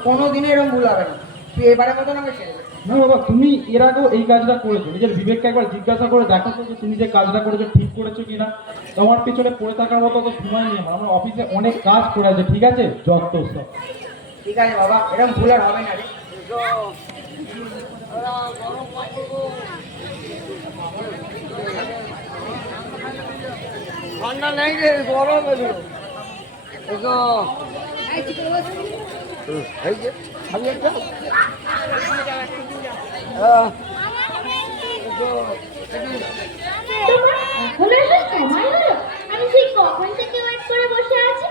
কোনো দিনে এরকম ভুল হবে না, তুই এবারের মতন আমাকে ছেড়ে দে। না বাবা, তুমি এর আগেও এই কাজটা করেছো। নিজের বিবেককে একবার জিজ্ঞাসা করে দেখো তো যে তুমি যে কাজটা করেছো ঠিক করেছো কিনা। তোমার পিছনে পড়ে থাকার মতো তো সময় নেই আমার অফিসে অনেক কাজ পড়ে আছে, ঠিক আছে? যত সব। ঠিক আছে বাবা, এরকম ভুল আর হবে না রে। ঠান্ডা নেই রে, গরম এলো। এই যে আমি একটা তোমার এখনো আসার সময় হলো? আমি সেই কখন থেকে ওয়েট করে বসে আছি।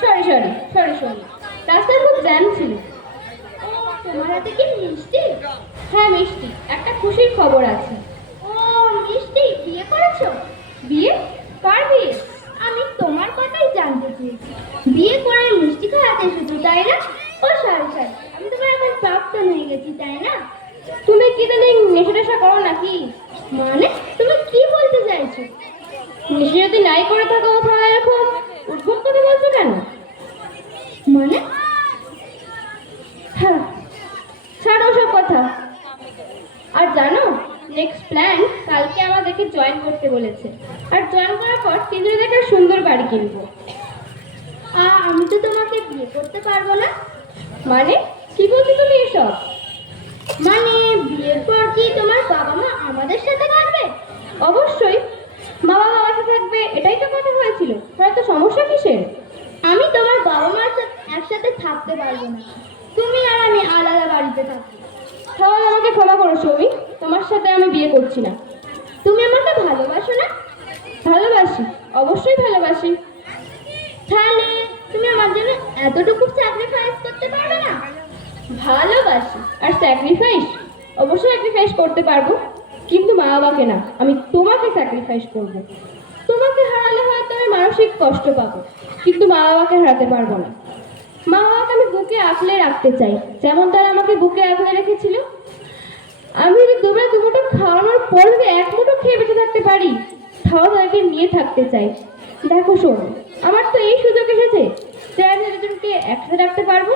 সরি, রাস্তায় খুব জ্যাম ছিল। ও, তোমার হাতে কি মিষ্টি? হ্যাঁ মিষ্টি, একটা খুশির খবর আছে। ও মিষ্টি, বিয়ে করেছো? বিয়ে? কার বিয়ে? আমি তোমার কথাই জানতে চেয়েছি। বিয়ে করে মিষ্টি খাওয়াতে শুধু, তাই না? ও সরি, আমি তোমার এখন প্রাক্তন হয়ে গেছি, তাই না? তুমি কি তাহলে নেশা টেশা করো নাকি? মানে তুমি কি বলতে চাইছো? নেশা যদি নাই করে থাকো তাহলে এরকম উদ্ভট করে বলছো কেন? মানে হ্যাঁ, ছাড়ো সব কথা। আর জানো, নেক্সট প্ল্যান, কালকে আমাদেরকে জয়েন করতে বলেছে। আর জয়েন করার পর তিনজনে দেখে সুন্দর বাড়ি কিনবো। আমি তো তোমাকে বিয়ে করতে পারবো না। মানে কি বলছো তুমি এসব? মানে বিয়ের পর কি তোমার বাবা মা আমাদের সাথে থাকবে? অবশ্যই বাবা বাবাকে থাকবে, এটাই তো কথা হয়েছিল। হয়তো সমস্যা কিসের? আমি তোমার বাবা মার সাথে একসাথে থাকতে পারবো না, তুমি আর আমি আলাদা বাড়িতে থাকবো। তাহলে আমাকে ক্ষমা করো সৌমি, তোমার সাথে আমি বিয়ে করছি না। তুমি আমাকে ভালোবাসো না? ভালোবাসি, অবশ্যই ভালোবাসি। তাহলে তুমি আমার জন্য এতটুকু স্যাক্রিফাইস করতে পারবে না? ভালোবাসি আর স্যাক্রিফাইস, অবশ্যই স্যাক্রিফাইস করতে পারবো, কিন্তু মা বাবাকে না, আমি তোমাকে স্যাক্রিফাইস করব। তোমাকে হারালে হয়তো আমি মানসিক কষ্ট পাবো, কিন্তু মা বাবাকে হারাতে পারবো না। মা বাবাকে আমি বুকে আঁকলে রাখতে চাই, যেমন তারা আমাকে বুকে আঁকলে রেখেছিল। আমি যদি দুবেলা দুমুঠো খাওয়ানোর পর যদি এক মুঠো খেয়ে বেঁচে থাকতে পারি, তাও তাদেরকে নিয়ে থাকতে চাই। দেখো শোন, আমার তো এই সুযোগ এসেছে যে আমি দুজনকে একসাথে রাখতে পারবো।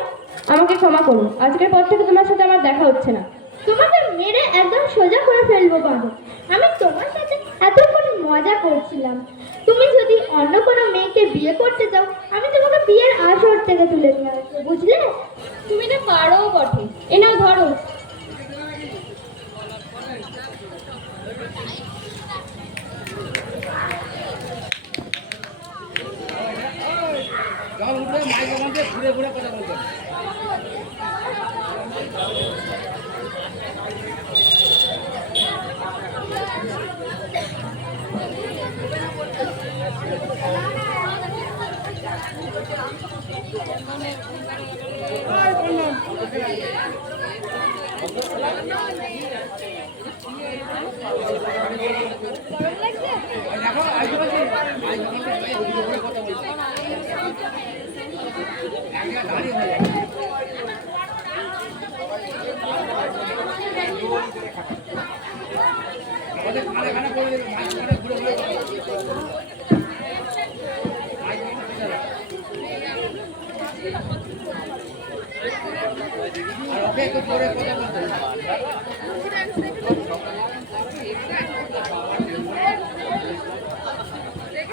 আমাকে ক্ষমা করো, আজকের পর থেকে তোমার সাথে আমার দেখা হচ্ছে না। তোমাকে মেরে একদম সোজা করে ফেলবো পাগল। আমি তোমার সাথে এতক্ষণ মজা করছিলাম। তুমি যদি অন্য কোনো মেয়েকে বিয়ে করতে চাও, আমি তোমাকে বিয়ের আসর থেকে তুলে নিয়ে আসবো, বুঝলে? তুমি তো পারো বটে, এ নাও ধরো।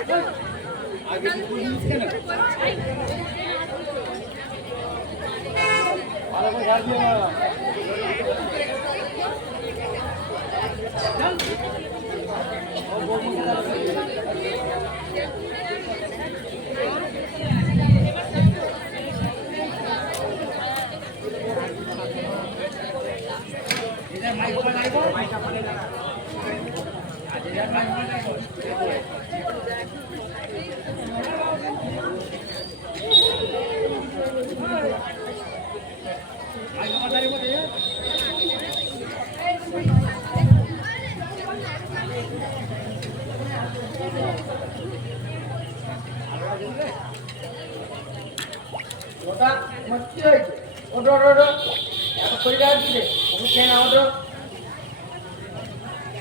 ওটা তোমার কি হয়েছে? ওটো ওটো ওটো, এত শরীর খারাপ দিলে ওষুধ খেয়ে না ওটো।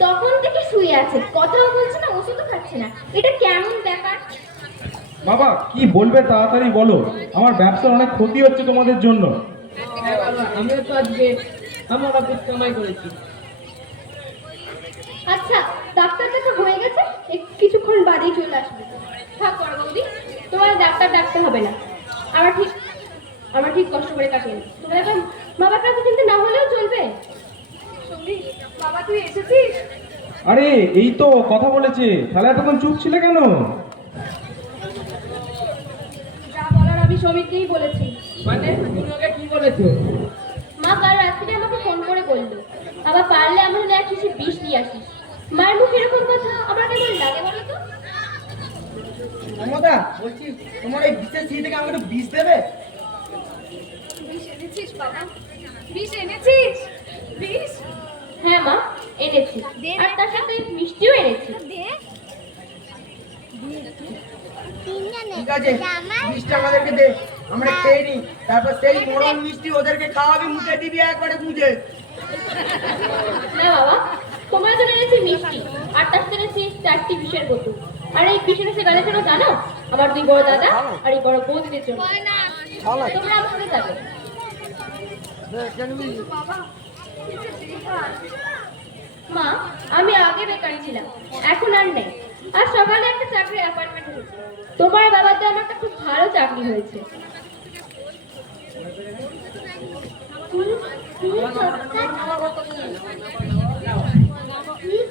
তখন থেকে শুয়ে আছে, কথাও বলছে না, ওষুধও খাচ্ছে না। এটা কেমন ব্যাপার? বাবা কি বলবে তাড়াতাড়ি বলো, আমার ব্যবসার অনেক ক্ষতি হচ্ছে তোমাদের জন্য। হ্যাঁ বাবা, আমিও তো আজকে আমার অফিস কামাই করেছি। আচ্ছা, ডাক্তার দেখা হয়ে গেছে? কিছুক্ষণ বাদেই চলে আসবে। থাক বড় বৌদি, তোমার ডাক্তার ডাকতে হবে না। আমরা ঠিক কষ্ট করে কাটিয়ে নিই। তোমার এখন বাবার কাছে কিন্তু না হলেও চলবে। সঙ্গী, বাবা তুই এসেছিস? আরে এই তো কথা বলেছে, তাহলে এতক্ষণ চুপ ছিলে কেন? যা বলার আমি সমীরকেই বলেছি। মানে তুমি ওকে কি বলেছো? মা কাল রাত্রে আমাকে ফোন করে বললো, আবার পারলে আমার জন্য এক শিশি বিষ নিয়ে আসিস। মায়ের মুখে এরকম কথা আমার কেমন লাগে বলো তো? মমতা, বলছি তোমার এই বিশেষ থেকে আমাকে একটু বিষ দেবে? বিষ এনেছিস বাবা? বিষ এনেছিস? বিষ? হ্যাঁ মা, এনেছি, আর তার সাথে মিষ্টিও এনেছি। ঠিক আছে, বিষটা আমাদেরকে দে, আমরা খেয়ে নিই, তারপর সেই মরণ মিষ্টি ওদেরকে খাওয়াবি, মুখে দিবি একবারে বুঝে। না বাবা, তোমার জন্য এনেছি মিষ্টি, আর তার সাথে এনেছি 4টি বিষের বোতল। আর এই বিষ এনেছে কাদের জন্য জানো? আমার 2 বড় দাদা আর এই বড় বৌদিদের জন্য। তোমরা আমার সাথে যাবে। মা, আমি আগে বেকার ছিলাম, এখন আর নেই। আর সকালে একটা চাকরির অ্যাপয়েন্টমেন্ট হয়েছে। তোমার বাবার তো আমার একটা খুব ভালো চাকরি হয়েছে।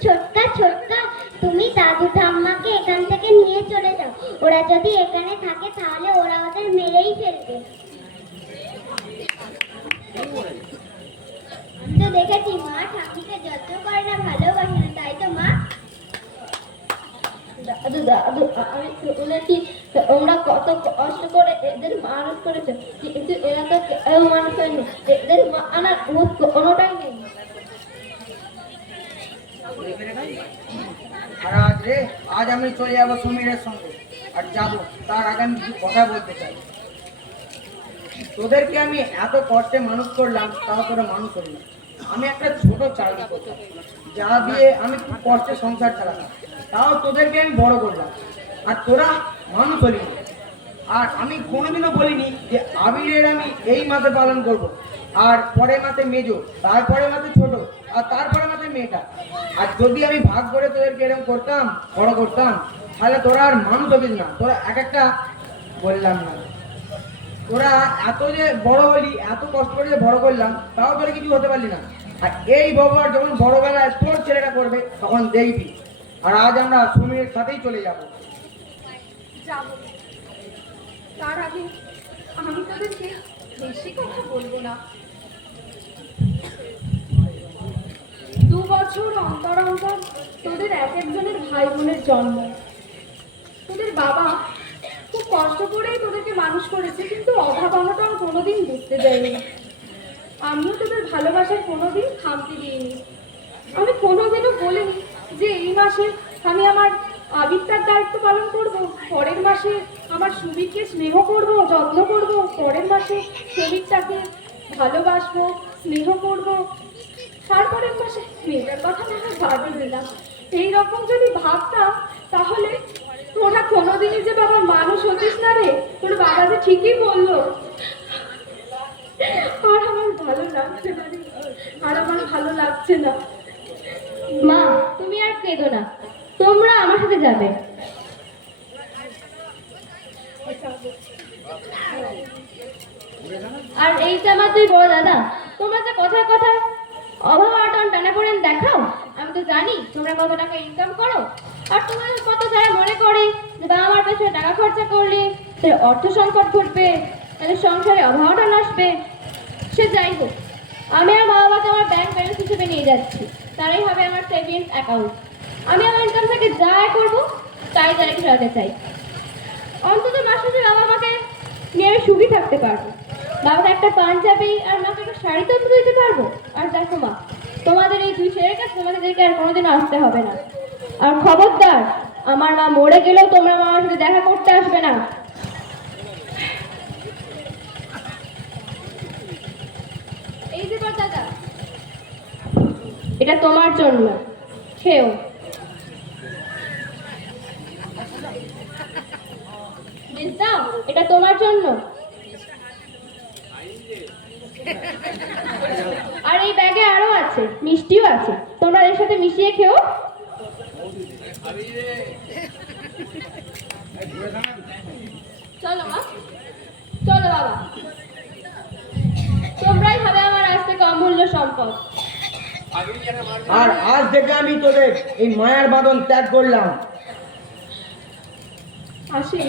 ছোট্টা ছোট্টা, তুমি দাদু ঠাম্মাকে এখান থেকে নিয়ে চলে যাও। ওরা যদি এখানে থাকে তাহলে ওরা ওদের মেরেই ফেলবে। তো দেখেছি মা ঠাম্মিকে যত্ন করে না, ভালোবাসে না, তাই তো মা? দাদু দাদু, আমি শুনেছি তোমরা কত কষ্ট করে এদের মানুষ করেছো, কিন্তু এরা তো কেউ মানুষ হয়নি। এদের আনার কোনোটাই নেই। আর আজ আমি চলে যাবো সমীরের সঙ্গে, আর যাবো তার আগে আমি কিছু কথা বলতে চাই। তোদেরকে আমি এত কষ্টে মানুষ করলাম, তাও তোরা মানুষ হলি না। আমি একটা ছোট চাকরি করতাম, যা দিয়ে আমি খুব কষ্টে সংসার চালাতাম, তাও তোদেরকে আমি বড় করলাম, আর তোরা মানুষ হলি না। আর আমি কোনোদিনও বলিনি যে আবিরের আমি এই মাসে পালন করব, আর পরের মাসে মেজো, তারপরে মাসে ছোট, আর তারপরে মাসে মেয়েটা। আর যদি আমি ভাগ করে তোদেরকে এরকম করতাম, বড় করতাম, তাহলে তোরা আর মানুষ হবিস না। তোরা এক একটা বললাম না, তোরা এত যে বড় হলি, এত কষ্ট করে যে বড় করলাম, তাও তোরা কিছু হতে পারলি না। আর এই ব্যবহার যখন বড়বেলায় তোর ছেলেটা করবে, তখন দেখবি। আর আজ আমরা সমীরের সাথেই চলে যাবো। যাবো, তার আগে আমি তোদেরকে বেশি কথা বলবো না। 2 বছর অন্তর অন্তর তোদের এক একজনের ভাই বোনের জন্ম। তোদের বাবা খুব কষ্ট করেই তোদেরকে মানুষ করেছে, কিন্তু অভাব অনটন কোনোদিন বুঝতে দেয়নি। আমিও তোদের ভালোবাসার কোনোদিন খামতি দিইনি। আমি কোনোদিনও বলিনি যে এই মাসে আমি আমার আবিরটার দায়িত্ব পালন করব, পরের মাসে আমার সুবীরকে স্নেহ করব, যত্ন করব, পরের মাসে সুবীরটাকে ভালোবাসবো, স্নেহ করব, তারপরের মাসে মেয়েটার কথা আমি বাদে দিলাম। এইরকম যদি ভাবতাম, তাহলে তোরা কোনোদিনই যে বাবা মানুষ হতিস না রে। তোর বাবা যে ঠিকই বললো। আর আমার ভালো লাগছে না রে, আর আমার ভালো লাগছে না। মা, তুমি আর কেঁদো না, তোমরা আমার সাথে যাবে। আর এই যে আমার দুই বড় দাদা, তোমরা যে কথায় কথায় অভাব আটন টানা পড়েন দেখাও, আমি তো জানি তোমরা কত টাকা ইনকাম করো। আর তোমাদের কত যারা মনে করে যে বাবা আমার পেছনে টাকা খরচা করলে সে অর্থ সংকট ঘটবে, তাহলে সংসারে অভাব আটন আসবে। সে যাই হোক, আমি আর মা বাবাকে আমার ব্যাংক ব্যালেন্স হিসেবে নিয়ে যাচ্ছি, তারাই হবে আমার সেভিংস অ্যাকাউন্ট। আমি আমার ইনকাম থেকে যা আয় করবো তাই তারা ফেরাতে চাই। অন্তত মাস শেষে বাবা মাকে নিয়ে আমি সুখী থাকতে পারবো। বাবাকে একটা পাঞ্জাবি আর মাকে একটা শাড়ি তো দিতে পারবো। আর দেখো মা, তোমাদের এই দুই ছেলের কাছে তোমাদেরকে আর কোনোদিনও আসতে হবে না। আর খবরদার, আমার মা মরে গেলেও তোমরা আমার সাথে দেখা করতে আসবে না। এই যে বড় দাদা, এটা তোমার জন্য, খেও। দাও, এটা তোমার জন্য। আর এই ব্যাগে আরো আছে, মিষ্টিও আছে, তোমরা এর সাথে মিশিয়ে খেও। চলো মা, চলো বাবা, তোমরাই হবে আমার আজ থেকে অমূল্য সম্পদ। আর আজ থেকে আমি তোদের এই মায়ার বাঁধন ত্যাগ করলাম। আসি।